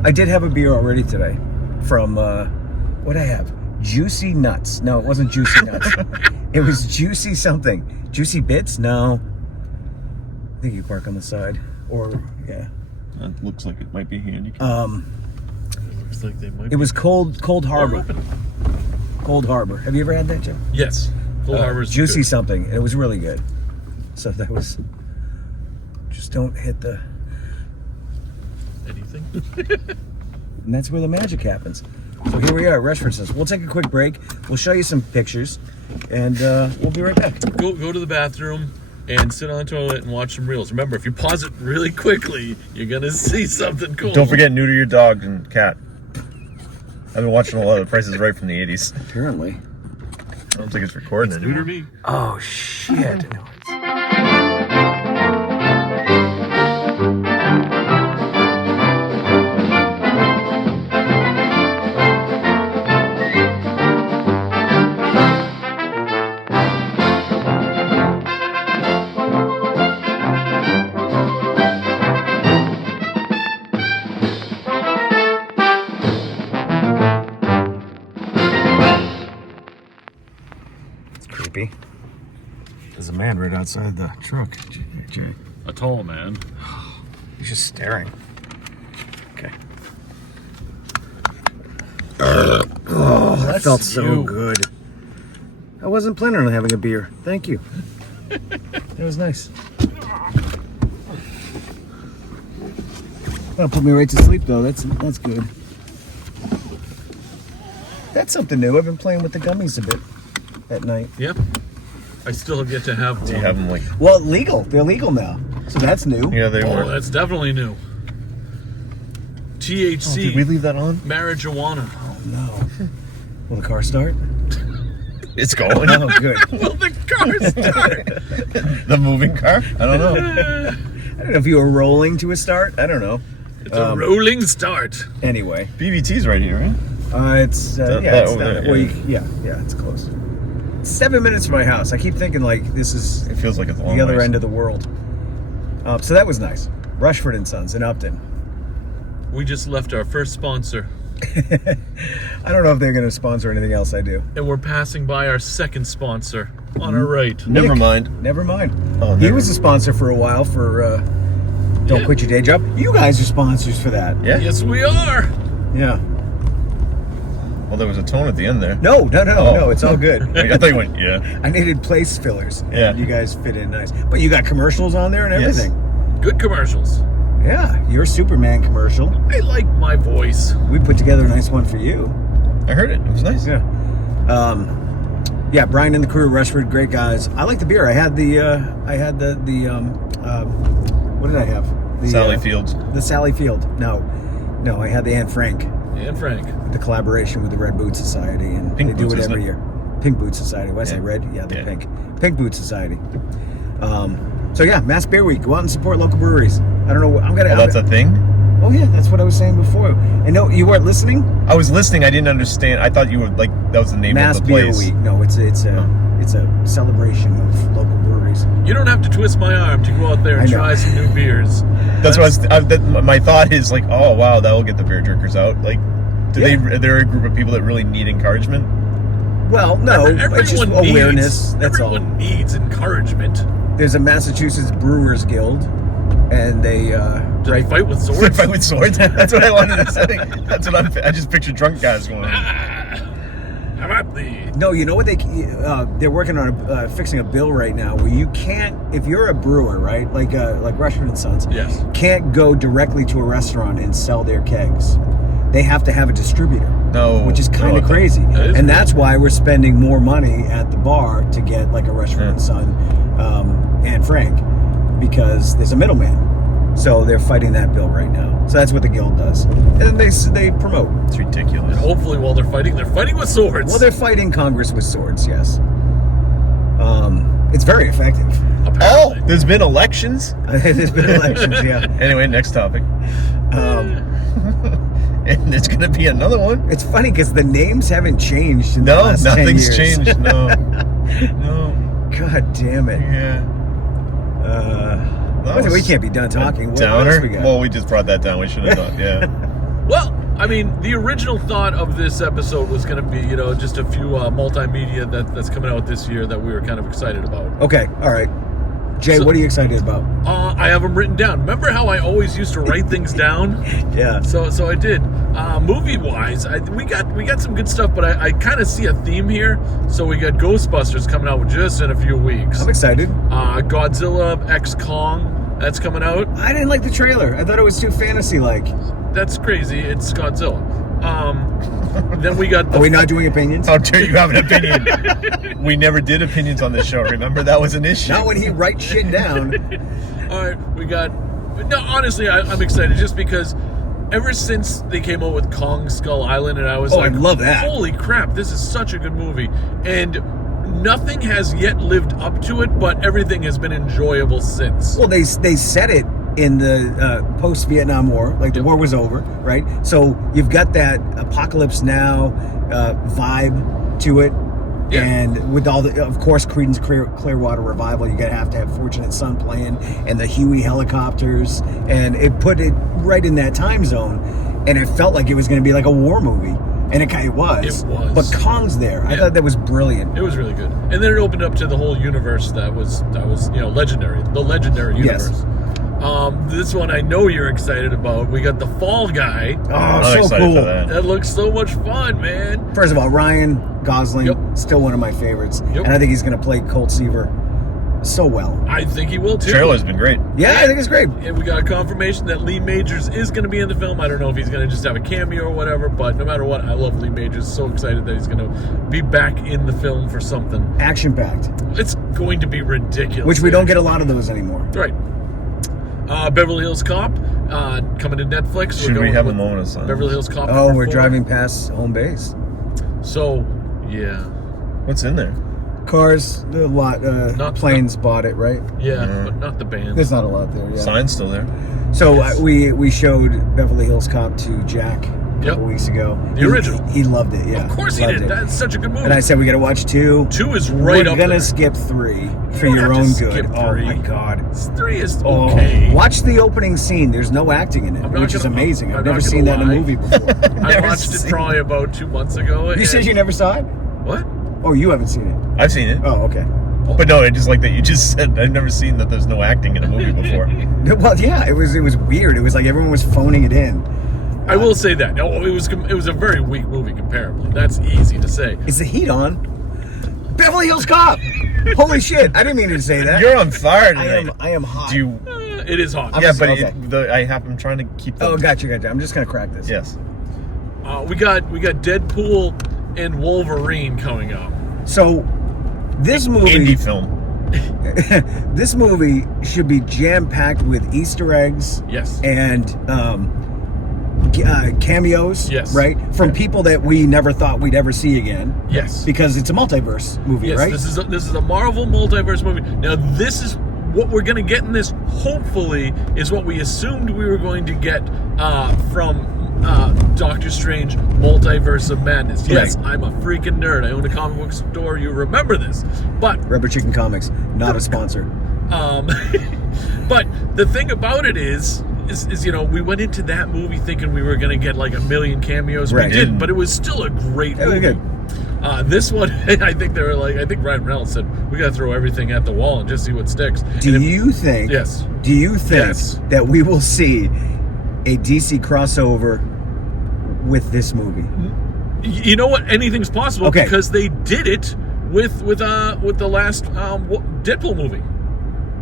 I did have a beer already today from what'd I have? Juicy Nuts. No, it wasn't Juicy Nuts. It was Juicy something. Juicy Bits? No. I think you park on the side. Or yeah. That looks like it might be handy. Looks like they might It was be. Cold Harbor. Cold Harbor. Have you ever had that, Jeff? Yes. Cold Harbor's Juicy good. something. And it was really good. So that was just don't hit the Anything? and that's where the magic happens. So here we are, Rushford Sons. We'll take a quick break. We'll show you some pictures, and we'll be right back. Go to the bathroom and sit on the toilet and watch some reels. Remember, if you pause it really quickly, you're gonna see something cool. Don't forget neuter your dog and cat. I've been watching a lot of Prices Right from the 80s. Apparently. I don't think it's recording Neuter anymore. me. Oh shit! It's creepy. There's a man right outside the truck. Jay. A tall man. He's just staring. Okay. That felt so you. good. I wasn't planning on having a beer. Thank you. That was nice. That'll put me right to sleep, though. That's good. That's something new. I've been playing with the gummies a bit at night. Yep. I still have yet to have Do you one. have them like... Well, legal. They're legal now, so that's new. Yeah, they Oh, were. that's definitely new. THC. Did we leave that on? Marijuana. Oh no. Will the car start? It's going. Oh, good. Will the car start? The moving car? I don't know. I don't know if you were rolling to a start. I don't know. It's a rolling start. Anyway, BBT's right here, right? it's That it's over down there, there. Well, yeah. yeah, it's close. It's 7 minutes from my house. I keep thinking like this is It feels like it's a long the other ways. end of the world. So that was nice. Rushford and Sons in Upton. We just left our first sponsor, I don't know if they're going to sponsor anything else I do. and we're passing by our second sponsor on our right. Never Nick. mind. Never mind. Oh, He never. was a sponsor for a while for Don't Yeah. Quit Your Day Job. You guys are sponsors for that. Yeah? Yes, we are. Yeah. Well, there was a tone at the end there. No, Oh. it's all good. I thought you went, yeah. I needed place fillers. And Yeah. you guys fit in nice. But you got commercials on there and Yes. everything. Good commercials. Yeah, your Superman commercial. I like my voice. We put together a nice one for you. I heard it. It was nice. Yeah. Yeah, Brian and the crew, Rushford, great guys. I like the beer. I had the what did I have? The, Sally Fields. The Sally Field. No, I had the Anne Frank, And Frank. the collaboration with the Red Boot Society, and Pink they do Boots, it isn't every it? year. Pink Boot Society. Why did I say Yeah. red? Yeah, the Yeah. Pink Boot Society. So yeah, Mass Beer Week. Go out and support local breweries. I don't know. I'm gonna. Oh, that's a thing? Oh yeah, that's what I was saying before. And no, you weren't listening. I was listening. I didn't understand. I thought you were like, that was the name Mass of the Beer place. Week. No, it's a celebration of local breweries. You don't have to twist my arm to go out there and I know. try some new beers. That's what my thought is like, oh, wow, that will get the beer drinkers out. Like, Yeah. are there a group of people that really need encouragement? Well, no, it's just awareness. That's all. Everyone needs encouragement. There's a Massachusetts Brewers Guild, and they Do they fight with They swords? fight with swords. That's what I wanted to say. That's what I just pictured drunk guys going. How about thee? No, you know what they're working on fixing a bill right now where you can't, if you're a brewer, right, like Rushford and Sons, Yes. can't go directly to a restaurant and sell their kegs. They have to have a distributor. No, Which is kind of no, crazy. that is And crazy. that's why we're spending more money at the bar to get like a Rushford and Son and Frank, because there's a middleman. So they're fighting that bill right now. So that's what the guild does. And they promote. It's ridiculous. And hopefully, while they're fighting with swords. Well, they're fighting Congress with swords, yes. It's very effective. Oh, Apparently. there's been elections. There's been elections, yeah. Anyway, next topic. Um, And there's gonna be another one. it's funny because the names haven't changed in the No, last 10 nothing's years. changed. No, no. God damn it. Yeah. That We was can't be done talking. What Downer. else we got? Well, we just brought that down. We should have done. Yeah. Well, I mean, the original thought of this episode was going to be, just a few multimedia that's coming out this year that we were kind of excited about. Okay, all right. Jay, So- what are you excited about? I have them written down. Remember how I always used to write things down? Yeah. So I did. Movie wise, we got some good stuff, but I kind of see a theme here. So we got Ghostbusters coming out just in a few weeks. I'm excited. Godzilla X Kong, that's coming out. I didn't like the trailer. I thought it was too fantasy-like. That's crazy. It's Godzilla. Then we got. Are we not doing opinions? How dare you have an opinion? We never did opinions on this show. Remember, that was an issue. Not when he writes shit down. All right, we got. No, honestly, I'm excited just because ever since they came out with Kong Skull Island, and I was Oh, like, I love that. Holy crap, this is such a good movie. And nothing has yet lived up to it, but everything has been enjoyable since. Well, they said it in the post-Vietnam War, like the war was over, right? So you've got that Apocalypse Now vibe to it. Yeah. And with all the, of course, Creedence Clearwater Revival, you gotta have to have Fortunate Son playing, and the Huey helicopters, and it put it right in that time zone, and it felt like it was going to be like a war movie, and it kind of was. It was. But Kong's there. I Yeah. thought that was brilliant. It was really good, and then it opened up to the whole universe that was legendary, the legendary universe. Yes. This one I know you're excited about. We got the Fall Guy. Oh, I'm so excited cool. for that. That looks so much fun, man. First of all, Ryan Gosling, Yep. still one of my favorites, Yep. and I think he's going to play Colt Seaver so well. I think he will too. Trailer's been great. Yeah, I think it's great. And we got a confirmation that Lee Majors is going to be in the film. I don't know if he's going to just have a cameo or whatever, but no matter what, I love Lee Majors. So excited that he's going to be back in the film for something. Action-packed, It's going to be ridiculous. which we don't get a lot of those anymore. Right. Beverly Hills Cop coming to Netflix. Should we going have a with moment of silence? Beverly Hills Cop. Oh, number we're 4. driving past home base. So, yeah. What's in there? Cars, a lot. Not- Planes bought it, right? Yeah, Mhm. but not the band. There's not a lot there. Yeah. Sign's still there. So we showed Beverly Hills Cop to Jack a couple Yep. weeks ago. The original. He loved it. Yeah. Of course he Loved did. it. That's such a good movie. And I said we got to watch 2. 2 is right We're up gonna there. skip 3 for don't your have to own skip good. Oh 3. my god. 3 is Oh, okay. watch the opening scene. There's no acting in it, I'm not which is gonna- amazing. I'm I've not never gonna seen that in a lie. movie before. I Never watched it seen- probably about 2 months ago. You said you never saw it? What? Oh, you haven't seen it. I've seen it. Oh, okay. But no, I just like that you just said I've never seen that there's no acting in a movie before. Well, yeah, it was weird. It was like everyone was phoning it in. I will say that. No, it was a very weak movie comparably. That's easy to say. Is the heat on? Beverly Hills Cop. Holy shit! I didn't mean to say that. You're on fire tonight. I am hot. Do you? It is hot. Yeah, but okay. I'm trying to keep. The, Oh, gotcha. I'm just gonna crack this. Yes. We got Deadpool and Wolverine coming up. So, this movie, Indie film. this movie should be jam packed with Easter eggs. Yes. And cameos. Yes. Right, from people that we never thought we'd ever see again. Yes. Because it's a multiverse movie, Yes. right? This is a Marvel multiverse movie. Now this is what we're going to get in this. Hopefully, is what we assumed we were going to get from Doctor Strange Multiverse of Madness. Yes, Right. I'm a freaking nerd. I own a comic book store. You remember this, but Rubber Chicken Comics, not a sponsor. but the thing about it is we went into that movie thinking we were going to get like a million cameos. Right. We didn't, but it was still a great It was movie. good. This one, I think they were like, I think Ryan Reynolds said, we got to throw everything at the wall and just see what sticks. Do you think Yes. that we will see a DC crossover with this movie? You know what? Anything's possible Okay. because they did it with the last Deadpool movie.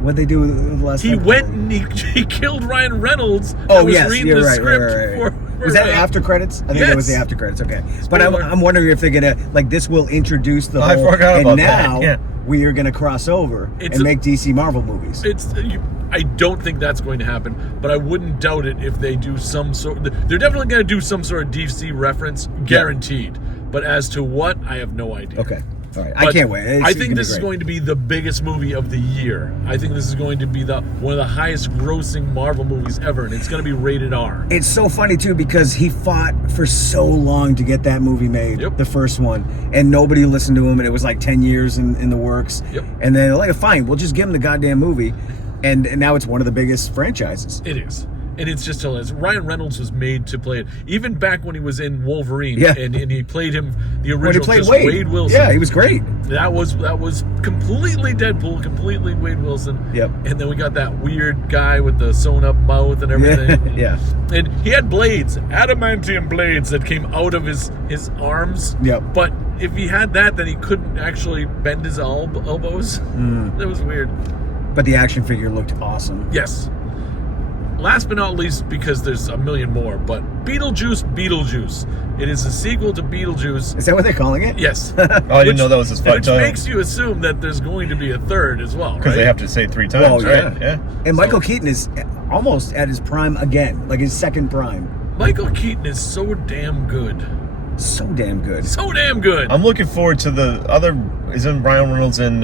What'd they do with the last He Deadpool went movie? and he killed Ryan Reynolds. Oh, that was yes, reading you're the right, script right. for Was that after credits? I think that was the after credits. Okay, but Spoiler. I'm wondering if they're gonna like this will introduce the I whole. forgot and about now that, yeah. we are gonna cross over It's and a- make DC Marvel movies. I don't think that's going to happen, but I wouldn't doubt it if they do some sort. They're definitely going to do some sort of DC reference, guaranteed. But as to what, I have no idea. Okay, all right. I But can't wait. I think this is going to be the biggest movie of the year. I think this is going to be one of the highest grossing Marvel movies ever, and it's going to be rated R. It's so funny too because he fought for so long to get that movie made, Yep. the first one, and nobody listened to him, and it was like 10 years in the works. Yep. And then like, fine, we'll just give him the goddamn movie, and now it's one of the biggest franchises. It is. And it's just hilarious. Ryan Reynolds was made to play it. Even back when he was in Wolverine, Yeah. and he played him, the When he original, played just Wade Wilson. yeah, he was great. That was completely Deadpool, completely Wade Wilson. Yep. And then we got that weird guy with the sewn up mouth and everything. Yeah. And he had blades, adamantium blades that came out of his arms. Yep. But if he had that, then he couldn't actually bend his elbows. That was weird. But the action figure looked awesome. Yes. Last but not least, because there's a million more, but Beetlejuice. It is a sequel to Beetlejuice. Is that what they're calling it? Yes. Oh, I didn't know that was his Which title. makes you assume that there's going to be a third as well, Because right? they have to say it 3 times, Well, right? Yeah. And Michael Keaton is almost at his prime again, like his second prime. Michael Keaton is so damn good. So damn good. So damn good. I'm looking forward to the other. Isn't Ryan Reynolds in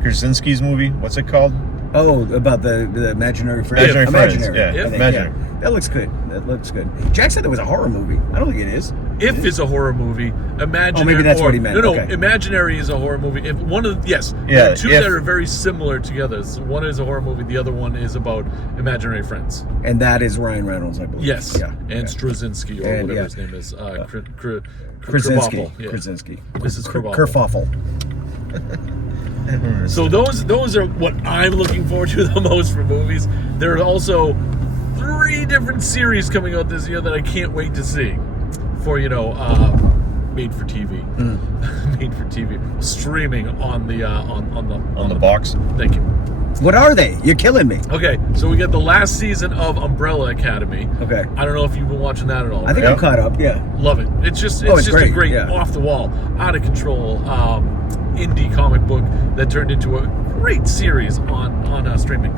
Krasinski's movie? What's it called? Oh, about the imaginary friends. Imaginary Friends, yeah, I think, Imaginary. yeah. That looks good. That looks good. Jack said there was a horror movie. I don't think it is. If is a horror movie, Imaginary. Oh, maybe that's what he meant. No, Okay. Imaginary is a horror movie. If one of yes, Yeah, there are two if- that are very similar together. So one is a horror movie. The other one is about imaginary friends. And that is Ryan Reynolds, I believe. Yes, Yeah. and Straczynski or And, whatever yeah. his name is. Krasinski. Krabappel, yeah. Krasinski. Mrs. Krabappel. Kerfuffle. So those are what I'm looking forward to the most for movies. There are also 3 different series coming out this year that I can't wait to see. For made for TV, made for TV, streaming on the On the box. Thank you. What are they? You're killing me. Okay, so we get the last season of Umbrella Academy. Okay. I don't know if you've been watching that at all. I think Yeah. I'm caught up, yeah. Love it. It's just Oh, it's a great, great yeah. off the wall, out of control indie comic book that turned into a great series on streaming.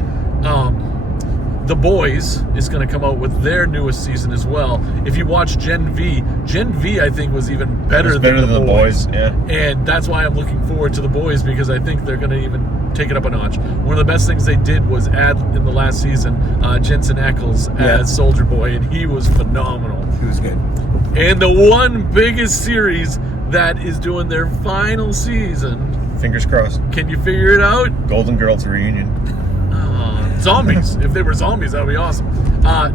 The Boys is going to come out with their newest season as well. If you watch Gen V I think was even better, Better than the boys. Yeah. and that's why I'm looking forward to The Boys, because I think they're going to even take it up a notch. One of the best things they did was add in the last season Jensen Ackles as Soldier Boy, and he was phenomenal. It was good. And the one biggest series that is doing their final season, Fingers crossed. can you figure it out? Golden Girls reunion. Zombies. If they were zombies, that would be awesome.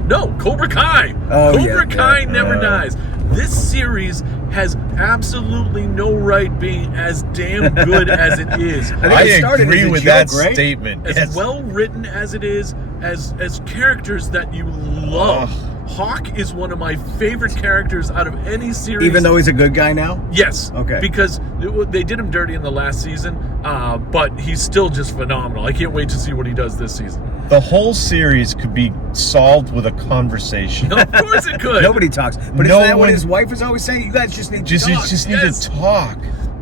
No, Cobra Kai. Oh, Cobra yeah, Kai yeah. never dies. This series has absolutely no right being as damn good as it is. I think I it started agree as a with joke, that right? statement. As Yes. well written as it is, as characters that you love. Hawk is one of my favorite characters out of any series. Even though he's a good guy now? Yes. Okay. Because they did him dirty in the last season, but he's still just phenomenal. I can't wait to see what he does this season. The whole series could be solved with a conversation. Of course it could. Nobody talks. But No isn't that what one- his wife was always saying? You guys just need to You talk. just need Yes. to talk.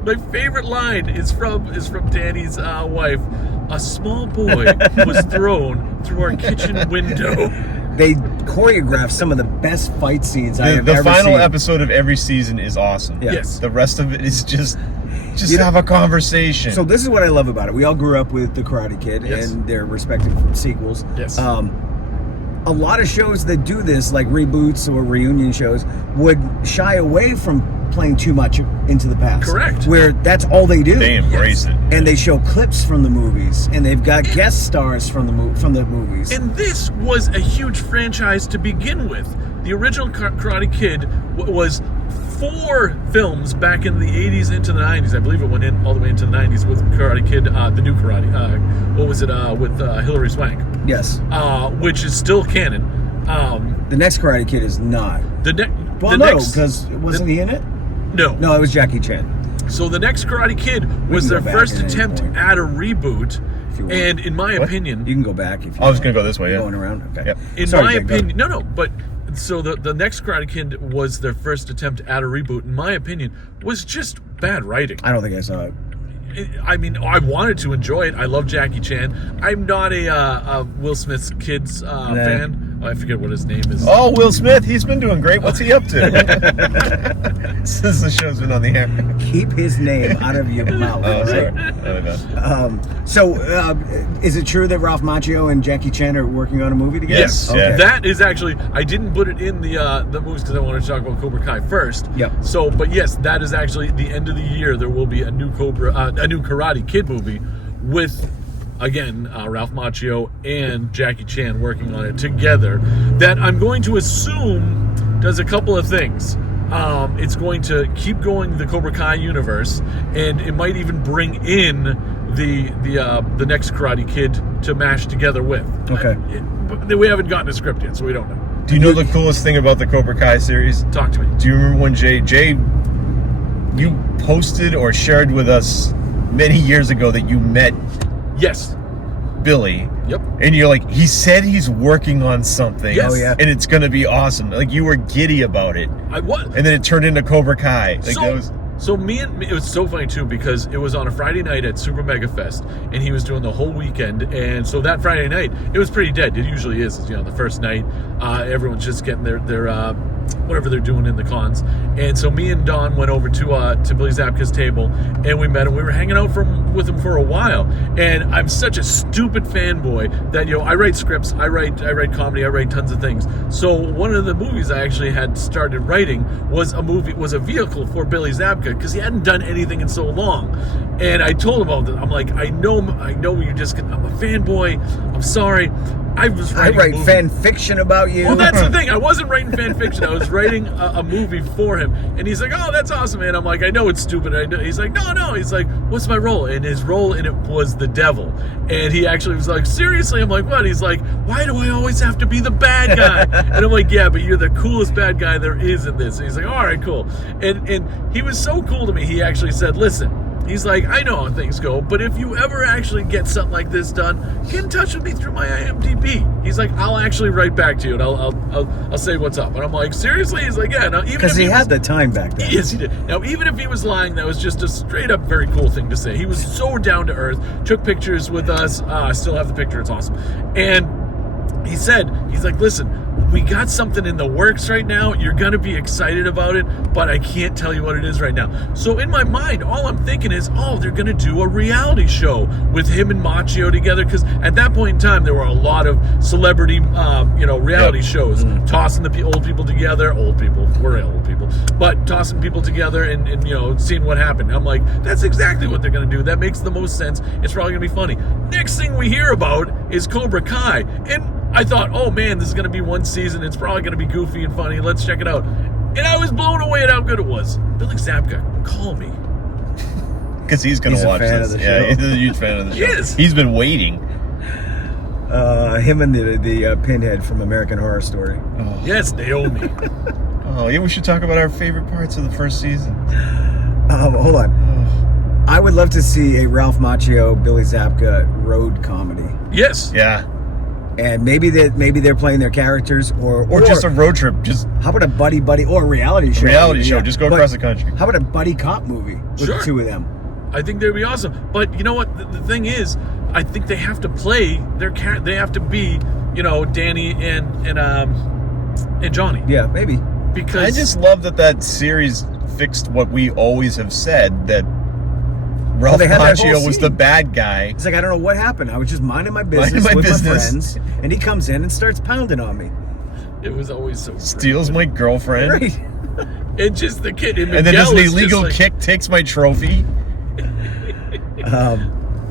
My favorite line is from Danny's wife. A small boy was thrown through our kitchen window. They choreographed some of the best fight scenes I have The ever final seen. episode of every season is awesome. Yeah. Yes. The rest of it is just You know- have a conversation. So this is what I love about it. We all grew up with The Karate Kid Yes. and their respective sequels. Yes. A lot of shows that do this, like reboots or reunion shows, would shy away from playing too much into the past. Correct. Where that's all they do. they embrace it. And they show clips from the movies, and they've got guest stars from the movies. And this was a huge franchise to begin with. The original Karate Kid was 4 films back in the 80s into the 90s. I believe it went in all the way into the 90s with Karate Kid, the new Karate. What was it with Hilary Swank? Yes. Which is still canon. The next Karate Kid is not. Well, no, because wasn't he in it? No. No, it was Jackie Chan. So the next Karate Kid was their first attempt at a reboot. And in my opinion... You can go back if you I was going to go this way, yeah. Going around? Okay. Yep. In my opinion... No, but... So the next Karate Kid was their first attempt at a reboot. In my opinion, was just bad writing. I don't think I saw it. I mean, I wanted to enjoy it. I love Jackie Chan. I'm not a Will Smith's kids fan. I forget what his name is. Oh, Will Smith. He's been doing great. What's he up to? Since the show's been on the air. Keep his name out of your mouth. Oh, sorry. So, is it true that Ralph Macchio and Jackie Chan are working on a movie together? Yes. Okay. Yeah. That is actually, I didn't put it in the movies because I wanted to talk about Cobra Kai first. Yep. So, but yes, that is actually the end of the year. There will be a new Karate Kid movie with, again, Ralph Macchio and Jackie Chan working on it together. That I'm going to assume does a couple of things. It's going to keep going the Cobra Kai universe, and it might even bring in the next Karate Kid to mash together with. Okay. But we haven't gotten a script yet, so we don't know. Do you know the coolest thing about the Cobra Kai series? Talk to me. Do you remember when Jay, you posted or shared with us many years ago that you met Yes. Billy? Yep. And you're like, he said he's working on something. Yes. Oh, yeah. And it's going to be awesome. Like, you were giddy about it. I was. And then it turned into Cobra Kai. Like, that was... So it was so funny too because it was on a Friday night at Super Mega Fest and he was doing the whole weekend, and so that Friday night it was pretty dead. It usually is, the first night everyone's just getting their whatever they're doing in the cons, and so me and Don went over to Billy Zabka's table and we met him. We were hanging out with him for a while, and I'm such a stupid fanboy that I write scripts, I write comedy, I write tons of things. So one of the movies I actually had started writing was a vehicle for Billy Zabka, because he hadn't done anything in so long. And I told him about it. I'm like, I know you just, I'm a fanboy. I'm sorry. I write fan fiction about you. Well, that's the thing. I wasn't writing fan fiction. I was writing a movie for him. And he's like, oh, that's awesome, man. I'm like, I know it's stupid. I know. He's like, no. He's like, what's my role? And his role in it was the devil. And he actually was like, seriously? I'm like, what? He's like, why do I always have to be the bad guy? And I'm like, yeah, but you're the coolest bad guy there is in this. And he's like, all right, cool. And he was so cool to me. He actually said, listen, he's like, I know how things go, but if you ever actually get something like this done, get in touch with me through my IMDb. He's like, I'll actually write back to you, and I'll say what's up. And I'm like, seriously? He's like, yeah. Now, even because he had the time back then. Yes, he did. Now, even if he was lying, that was just a straight up very cool thing to say. He was so down to earth. Took pictures with us. I still have the picture. It's awesome. And he's like, listen, we got something in the works right now. You're going to be excited about it, but I can't tell you what it is right now. So in my mind, all I'm thinking is, they're going to do a reality show with him and Macchio together, because at that point in time, there were a lot of celebrity, reality shows, tossing the old people together. We're old people, but tossing people together and seeing what happened. I'm like, that's exactly what they're going to do. That makes the most sense. It's probably going to be funny. Next thing we hear about is Cobra Kai, and I thought, oh man, this is going to be one season. It's probably going to be goofy and funny. Let's check it out. And I was blown away at how good it was. Billy Zabka, call me. Because he's going to watch this. Yeah, he's a huge fan of the show. Yes. He's been waiting. Him and the pinhead from American Horror Story. Oh. Yes, Naomi. Oh, yeah, we should talk about our favorite parts of the first season. Hold on. I would love to see a Ralph Macchio, Billy Zabka road comedy. Yes. Yeah. And maybe they're playing their characters, or just a road trip. Just how about a buddy, or a reality show? Show. Just go across the country. How about a buddy cop movie with the two of them? I think they'd be awesome. But you know what? The thing is, I think they have to play their They have to be, Danny and Johnny. Yeah, maybe. Because I just love that series fixed what we always have said, that Ralph Macchio was the bad guy. It's like, I don't know what happened. I was just minding my business with my friends, and he comes in and starts pounding on me. It was always so steals my girlfriend. Right. And just the kid. And then does an illegal kick, takes my trophy.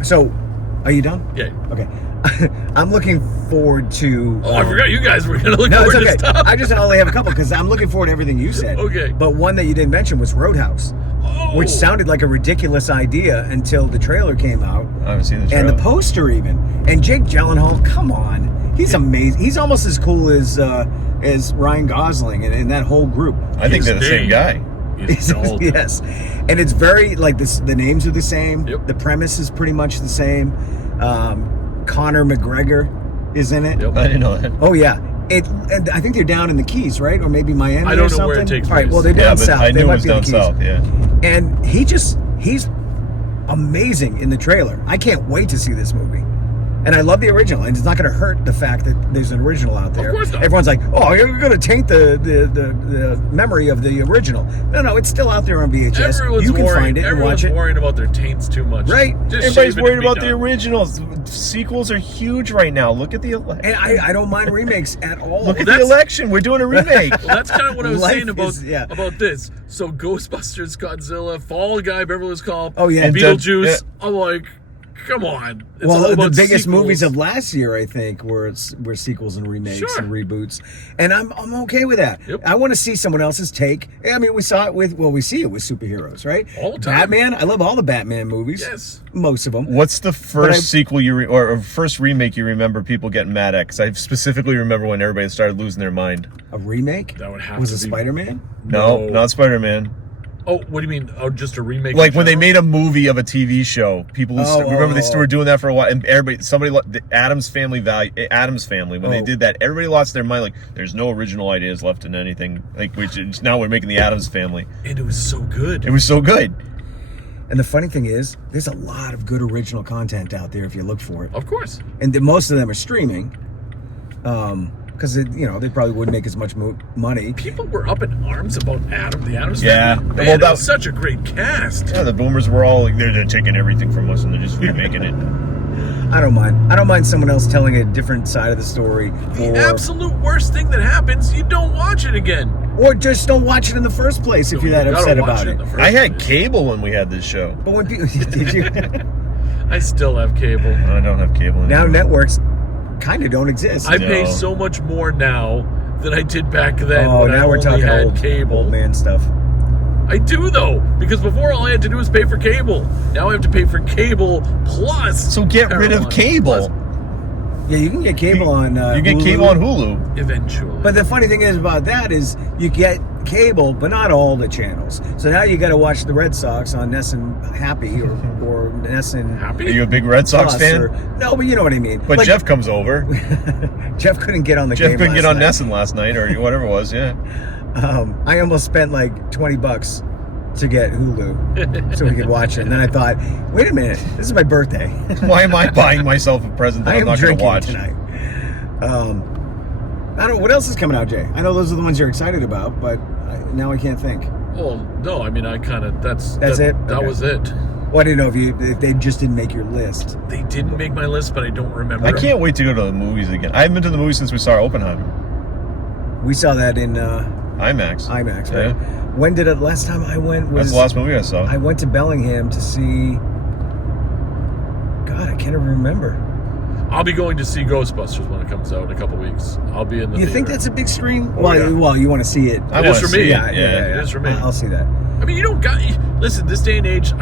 So, Are you done? Yeah. Okay. I'm looking forward to. Oh, I forgot you guys were gonna look No, it's forward okay. to stuff. I just only have a couple because I'm looking forward to everything you said. Okay. But one that you didn't mention was Roadhouse, Oh. which sounded like a ridiculous idea until the trailer came out. I haven't seen the trailer. And the poster even. And Jake Gyllenhaal, come on. He's amazing. He's almost as cool as Ryan Gosling and that whole group. I think His they're the same name guy. is Dalton. Yes. And it's very, like, the names are the same. Yep. The premise is pretty much the same. Conor McGregor is in it. Yep. I didn't know that. Oh, yeah. And I think they're down in the Keys, right? Or maybe Miami I don't or know something. where it takes All right, place. well, they're Yeah, down but south. I They knew it might was be in down the Keys. south. Yeah. And he's amazing in the trailer. I can't wait to see this movie. And I love the original, and it's not going to hurt the fact that there's an original out there. Of course not. Everyone's like, "Oh, you're going to taint the memory of the original." No, it's still out there on VHS. Everyone's You can worried, find it and everyone's watch it. worried about their taints too much. Right. Just Everybody's shave it and worried be about the done. originals. Sequels are huge right now. Look at the election. And I don't mind remakes at all. Look at the that's- election. We're doing a remake. Well, that's kind of what I was Life saying about is- yeah. about this. So Ghostbusters, Godzilla, Fall Guy, Beverly Hills Cop, Oh, yeah. And Beetlejuice. yeah. I'm like, come on. It's all Well, the about biggest sequels. movies of last year, I think, were sequels and remakes Sure. and reboots, and I'm okay with that. Yep. I want to see someone else's take. I mean, we saw it with we see it with superheroes, right? All the time. Batman. I love all the Batman movies. Yes. most of them. What's the But first sequel or first remake you remember people getting mad at? Because I specifically remember when everybody started losing their mind. A remake? That would have was to it be- Spider-Man? No, not Spider-Man. Oh, what do you mean? Oh, just a remake? Like in when they general? made a movie of a TV show, people remember they were doing that for a while, and the Addams Family when they did that, everybody lost their mind. Like, there's no original ideas left in anything. Like, now we're making the Addams Family. And it was so good. It was so good. And the funny thing is, there's a lot of good original content out there if you look for it. Of course. And most of them are streaming, because they probably wouldn't make as much money. People were up in arms about the Addams Yeah. Family. Well, Man, that it was such a great cast. Yeah, the boomers were all like, they're taking everything from us and they're just remaking it. I don't mind. I don't mind someone else telling a different side of the story. The absolute worst thing that happens, you don't watch it again. Or just don't watch it in the first place if you're that You gotta upset watch about in it. the first I had place. cable when we had this show. But when people did you I still have cable. I don't have cable now anymore. networks kind of don't exist. I pay No. so much more now than I did back then. oh, when now I we're only talking had old cable. man stuff. I do though, because before all I had to do was pay for cable. Now I have to pay for cable plus. So get rid of Paramount cable. Plus. Yeah, you can get cable on. You get Hulu. cable on Hulu. Eventually. But the funny thing is about that is you get cable, but not all the channels. So now you got to watch the Red Sox on Nessun Happy or Nessun Happy? Are you a big Red Sox Plus fan? no, but you know what I mean. But Like, Jeff comes over. Jeff couldn't get on the Jeff game. couldn't get on last night. Nessun last night or whatever it was, yeah. I almost spent like $20 to get Hulu so we could watch it. And then I thought, wait a minute, this is my birthday. Why am I buying myself a present that I I'm am not going to drinking watch? tonight. I don't know what else is coming out, Jay. I know those are the ones you're excited about, but now I can't think. Well, no, I mean, I kind of, that's it? That Okay. was it. Well, I didn't know if they just didn't make your list. They didn't make my list, but I don't remember. I can't wait to go to the movies again. I haven't been to the movies since we saw Oppenheimer. We saw that in IMAX. IMAX, right? Yeah. When did it? Last time I went was That's the last movie I saw. I went to Bellingham to see. God, I can't even remember. I'll be going to see Ghostbusters when it comes out in a couple weeks. I'll be in the You think theater. that's a big screen? Oh, well, yeah. well, you want to see it? I It is wanna for see me. it. yeah. It is for me. I'll see that. I mean, you don't got. Listen, this day and age,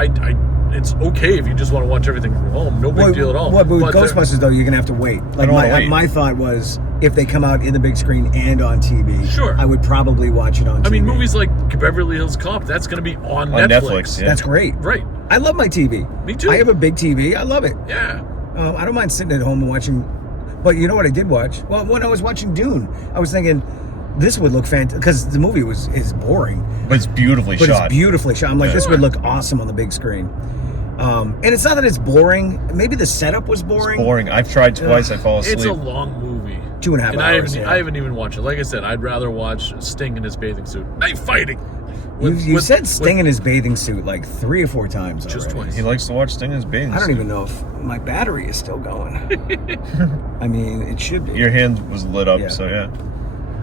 it's okay if you just want to watch everything from home. No big deal at all. Well, but with But Ghostbusters though, you're gonna have to wait. Like don't wanna wait. my thought was, if they come out in the big screen and on TV, Sure. I would probably watch it on TV. I mean, movies like Beverly Hills Cop, that's going to be on Netflix. Yeah. That's great. Right. I love my TV. Me too. I have a big TV. I love it. Yeah. I don't mind sitting at home and watching. But you know what I did watch? Well, when I was watching Dune, I was thinking this would look fantastic because the movie is boring, But it's beautifully but shot. it's beautifully shot. I'm like, Yeah. this would look awesome on the big screen. And it's not that it's boring. Maybe the setup was boring. It's boring. I've tried twice. I fall asleep. It's a long movie. 2.5 and hours. I haven't even watched it. Like I said, I'd rather watch Sting in his bathing suit. Knife fighting. You said Sting in his bathing suit like 3 or 4 times Just already. twice. He likes to watch Sting in his bathing I don't suit. even know if my battery is still going. I mean, it should be. Your hand was lit up, Yeah. so yeah.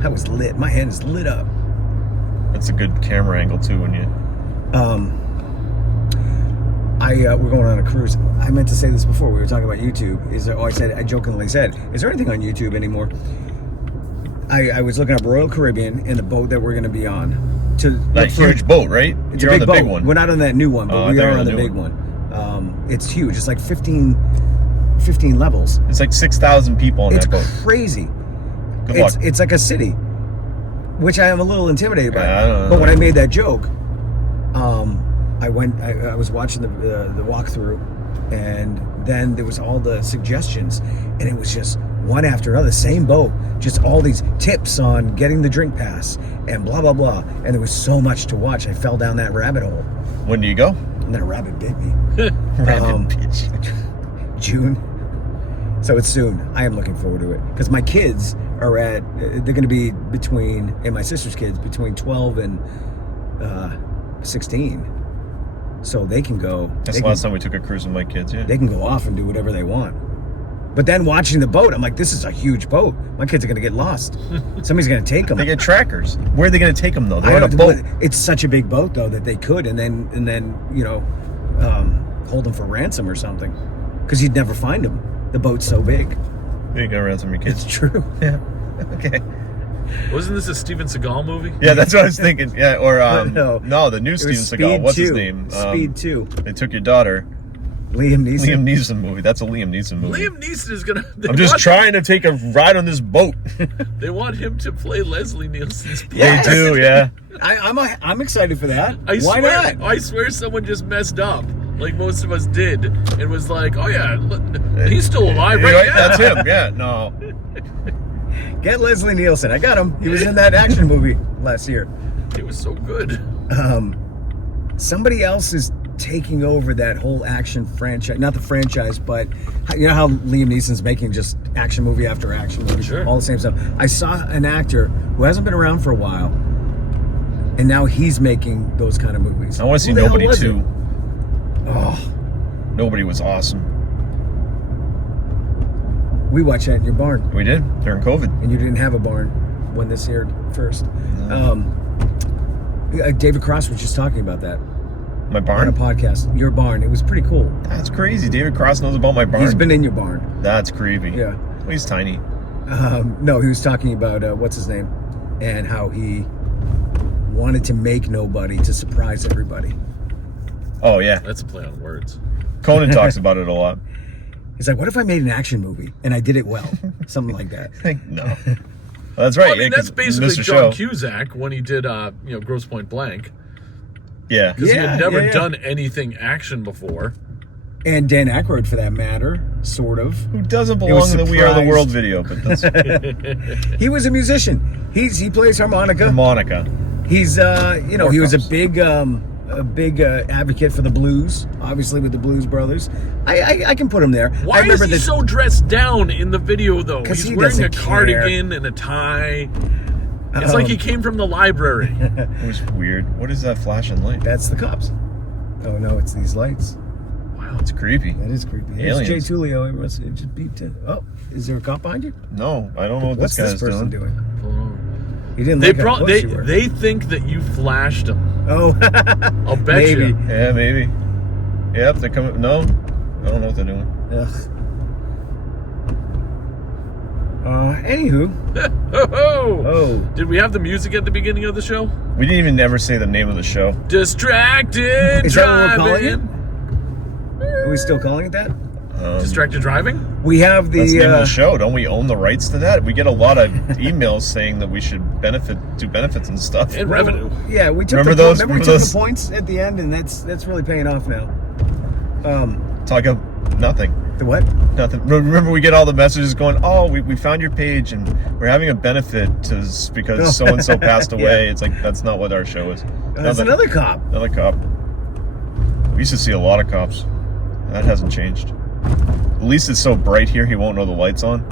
I was lit. My hand is lit up. That's a good camera angle too when you. we're going on a cruise. I meant to say this before. We were talking about YouTube. I jokingly said, is there anything on YouTube anymore? I was looking up Royal Caribbean and the boat that we're going to be on. That huge boat, right? It's You're a on big the boat. big one. We're not on that new one, but we are on the big one. It's huge. It's like 15 levels. It's like 6,000 people on that boat. It's crazy. Good luck. It's like a city, which I am a little intimidated by. I don't know. But when I made that joke, I was watching the walkthrough, and then there was all the suggestions, and it was just one after another, same boat, just all these tips on getting the drink pass and blah blah blah, and there was so much to watch. I fell down that rabbit hole, When do you go? and then a rabbit bit me. Rabbit bitch. June, so it's soon. I am looking forward to it because my kids they're going to be and my sister's kids between 12 and 16, so they can go. That's the last time we took a cruise with my kids, yeah. They can go off and do whatever they want. But then watching the boat, I'm like, this is a huge boat. My kids are going to get lost. Somebody's going to take them. They get trackers. Where are they going to take them, though? I They're on a don't- boat. It's such a big boat, though, that they could, and then hold them for ransom or something, because you'd never find them. The boat's so big. You ain't gonna ransom your It's kids. true. Yeah. Okay. Wasn't this a Steven Seagal movie? Yeah, that's what I was thinking. Yeah, or No. the new It Steven was Seagal. Speed What's 2. his name? Speed 2. They took your daughter. Liam Neeson. Liam Neeson movie. That's a Liam Neeson movie. Liam Neeson is gonna. I'm just trying to take a ride on this boat. They want him to play Leslie Nielsen's part. Yes. They do, yeah. I'm excited for that. I Why swear, not? I swear someone just messed up, like most of us did, and was like, "Oh yeah, he's still alive, right? Yeah. That's him. Yeah, no. Get Leslie Nielsen. I got him. He was in that action movie last year. It was so good." Somebody else is taking over that whole action franchise. Not the franchise, but you know how Liam Neeson's making just action movie after action movie, Sure. all the same stuff. I saw an actor who hasn't been around for a while, and now he's making those kind of movies. I want to see Who the hell Nobody was it? 2. Oh, Nobody was awesome. we watched that in your barn, We did during COVID. and you didn't have a barn when this aired first. David Cross was just talking about that My on a barn? podcast. Your barn. It was pretty cool. That's crazy. David Cross knows about my barn. He's been in your barn. That's creepy. Yeah. Well, he's tiny. No, he was talking about what's his name, and how he wanted to make Nobody to surprise everybody. Oh, yeah. That's a play on words. Conan talks about it a lot. He's like, what if I made an action movie and I did it well? Something like that. No. Well, that's right. Well, I mean, yeah, that's 'cause basically Mr. John Show. Cusack when he did, Grosse Point Blank, Yeah. because he Yeah, had never yeah. done anything action before. And Dan Aykroyd, for that matter, sort of. Who doesn't He was belong in the We Are the surprised. World video, but that's He was a musician. He plays harmonica. Monica. He's he More was cups. a big advocate for the blues, obviously with the Blues Brothers. I can put him there. Why I remember is he that so dressed down in the video, though? 'Cause He's he wearing a doesn't cardigan and a tie. It's like he came from the library. It was weird. What is that flashing light? that's the cops. Oh no, it's these lights. Wow, it's creepy. That is creepy. There's Aliens. Jay Tulio. It just beeped it. Oh, is there a cop behind you? No, I don't know what What's this this guy's person doing? He didn't They look how close you were. they think that you flashed him. Oh, I'll bet maybe. you. Yeah, maybe. Yep, they're coming. No, I don't know what they're doing. Ugh. Anywho. Oh. Did we have the music at the beginning of the show? We didn't even ever say the name of the show. Distracted Is that what we're calling it? driving. Are we still calling it that? Distracted driving? We have That's the name of the the show. Don't we own the rights to that? We get a lot of emails saying that we should do benefits and stuff. And revenue. yeah, we took Remember the those- remember we remember took the those- points at the end, and that's really paying off now. Talk of nothing. The what? Nothing. Remember, we get all the messages going, "Oh, we found your page and we're having a benefit because so and so passed away." Yeah. It's like that's not what our show is. That's another cop. Another cop. We used to see a lot of cops. That hasn't changed. At least it's so bright here, he won't know the lights on.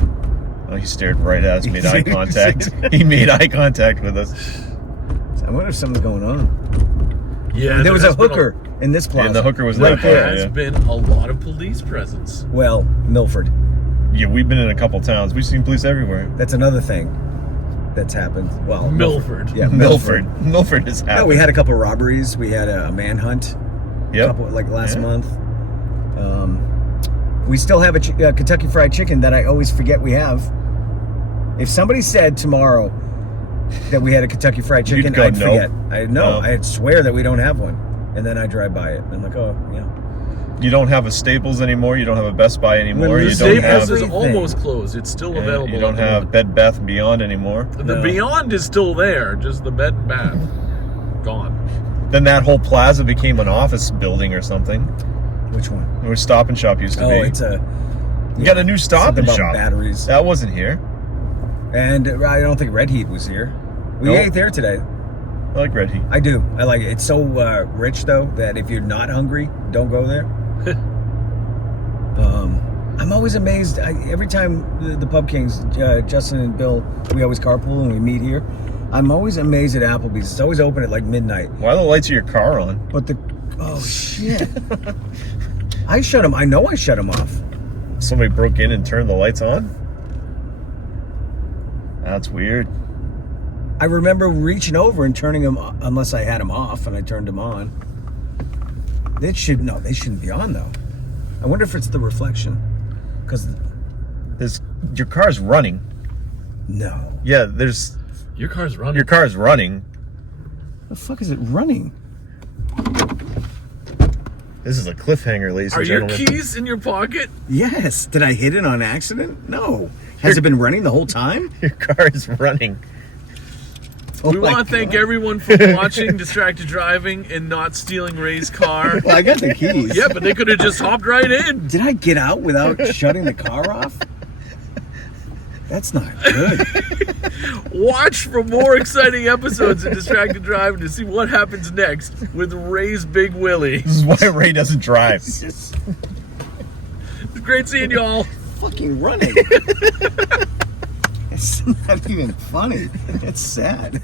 Oh, he stared right at us, made eye contact. He made eye contact with us. I wonder if something's going on. Yeah, There was a has been hooker in this plaza. And the hooker was right that there. plaza. There has Yeah. been a lot of police presence. Well, Milford. Yeah, we've been in a couple towns. We've seen police everywhere. That's another thing that's happened. Well, Milford. Yeah, Milford has happened. No, we had a couple robberies. We had a manhunt. Yep. like last Yeah. month. We still have a Kentucky Fried Chicken that I always forget we have. If somebody said tomorrow that we had a Kentucky Fried Chicken, go, I'd nope. forget. No. I'd swear that we don't have one. And then I drive by it. And I'm like, oh, yeah. You don't have a Staples anymore. You don't have a Best Buy anymore. We're You losing don't Staples have. is everything. almost closed. It's still available. You don't at the have moment. Bed Bath and Beyond anymore. The No. Beyond is still there, just the Bed and Bath gone. Then that whole plaza became an office building or something. Which one? Where Stop and Shop used to Oh, be. it's a... You got a new Stop something and about Shop. batteries. That wasn't here. And I don't think Red Heat was here. We Nope. ate there today. I like Red Heat. I do. I like it. It's so rich, though, that if you're not hungry, don't go there. I'm always amazed. Every time the Pub Kings, Justin and Bill, we always carpool and we meet here. I'm always amazed at Applebee's. It's always open at like midnight. Why are the lights of your car on? But oh shit! I shut them. I know I shut them off. Somebody broke in and turned the lights on? That's weird. I remember reaching over and turning them, unless I had them off, and I turned them on. They shouldn't be on though. I wonder if it's the reflection, because Your car's running. no, Yeah, Your car's running. your car's running. the fuck is it running? This is a cliffhanger, ladies Are and your gentlemen. keys in your pocket? Yes. Did I hit it on accident? No. Has it been running the whole time? Your car is running. Oh We my want to thank God. everyone for watching Distracted Driving and not stealing Ray's car. Well, I got the keys. Yeah, but they could have just hopped right in. Did I get out without shutting the car off? That's not good. Watch for more exciting episodes of Distracted Driving to see what happens next with Ray's Big Willie. This is why Ray doesn't drive. It's just It's great seeing y'all. fucking running. It's not even funny. It's sad.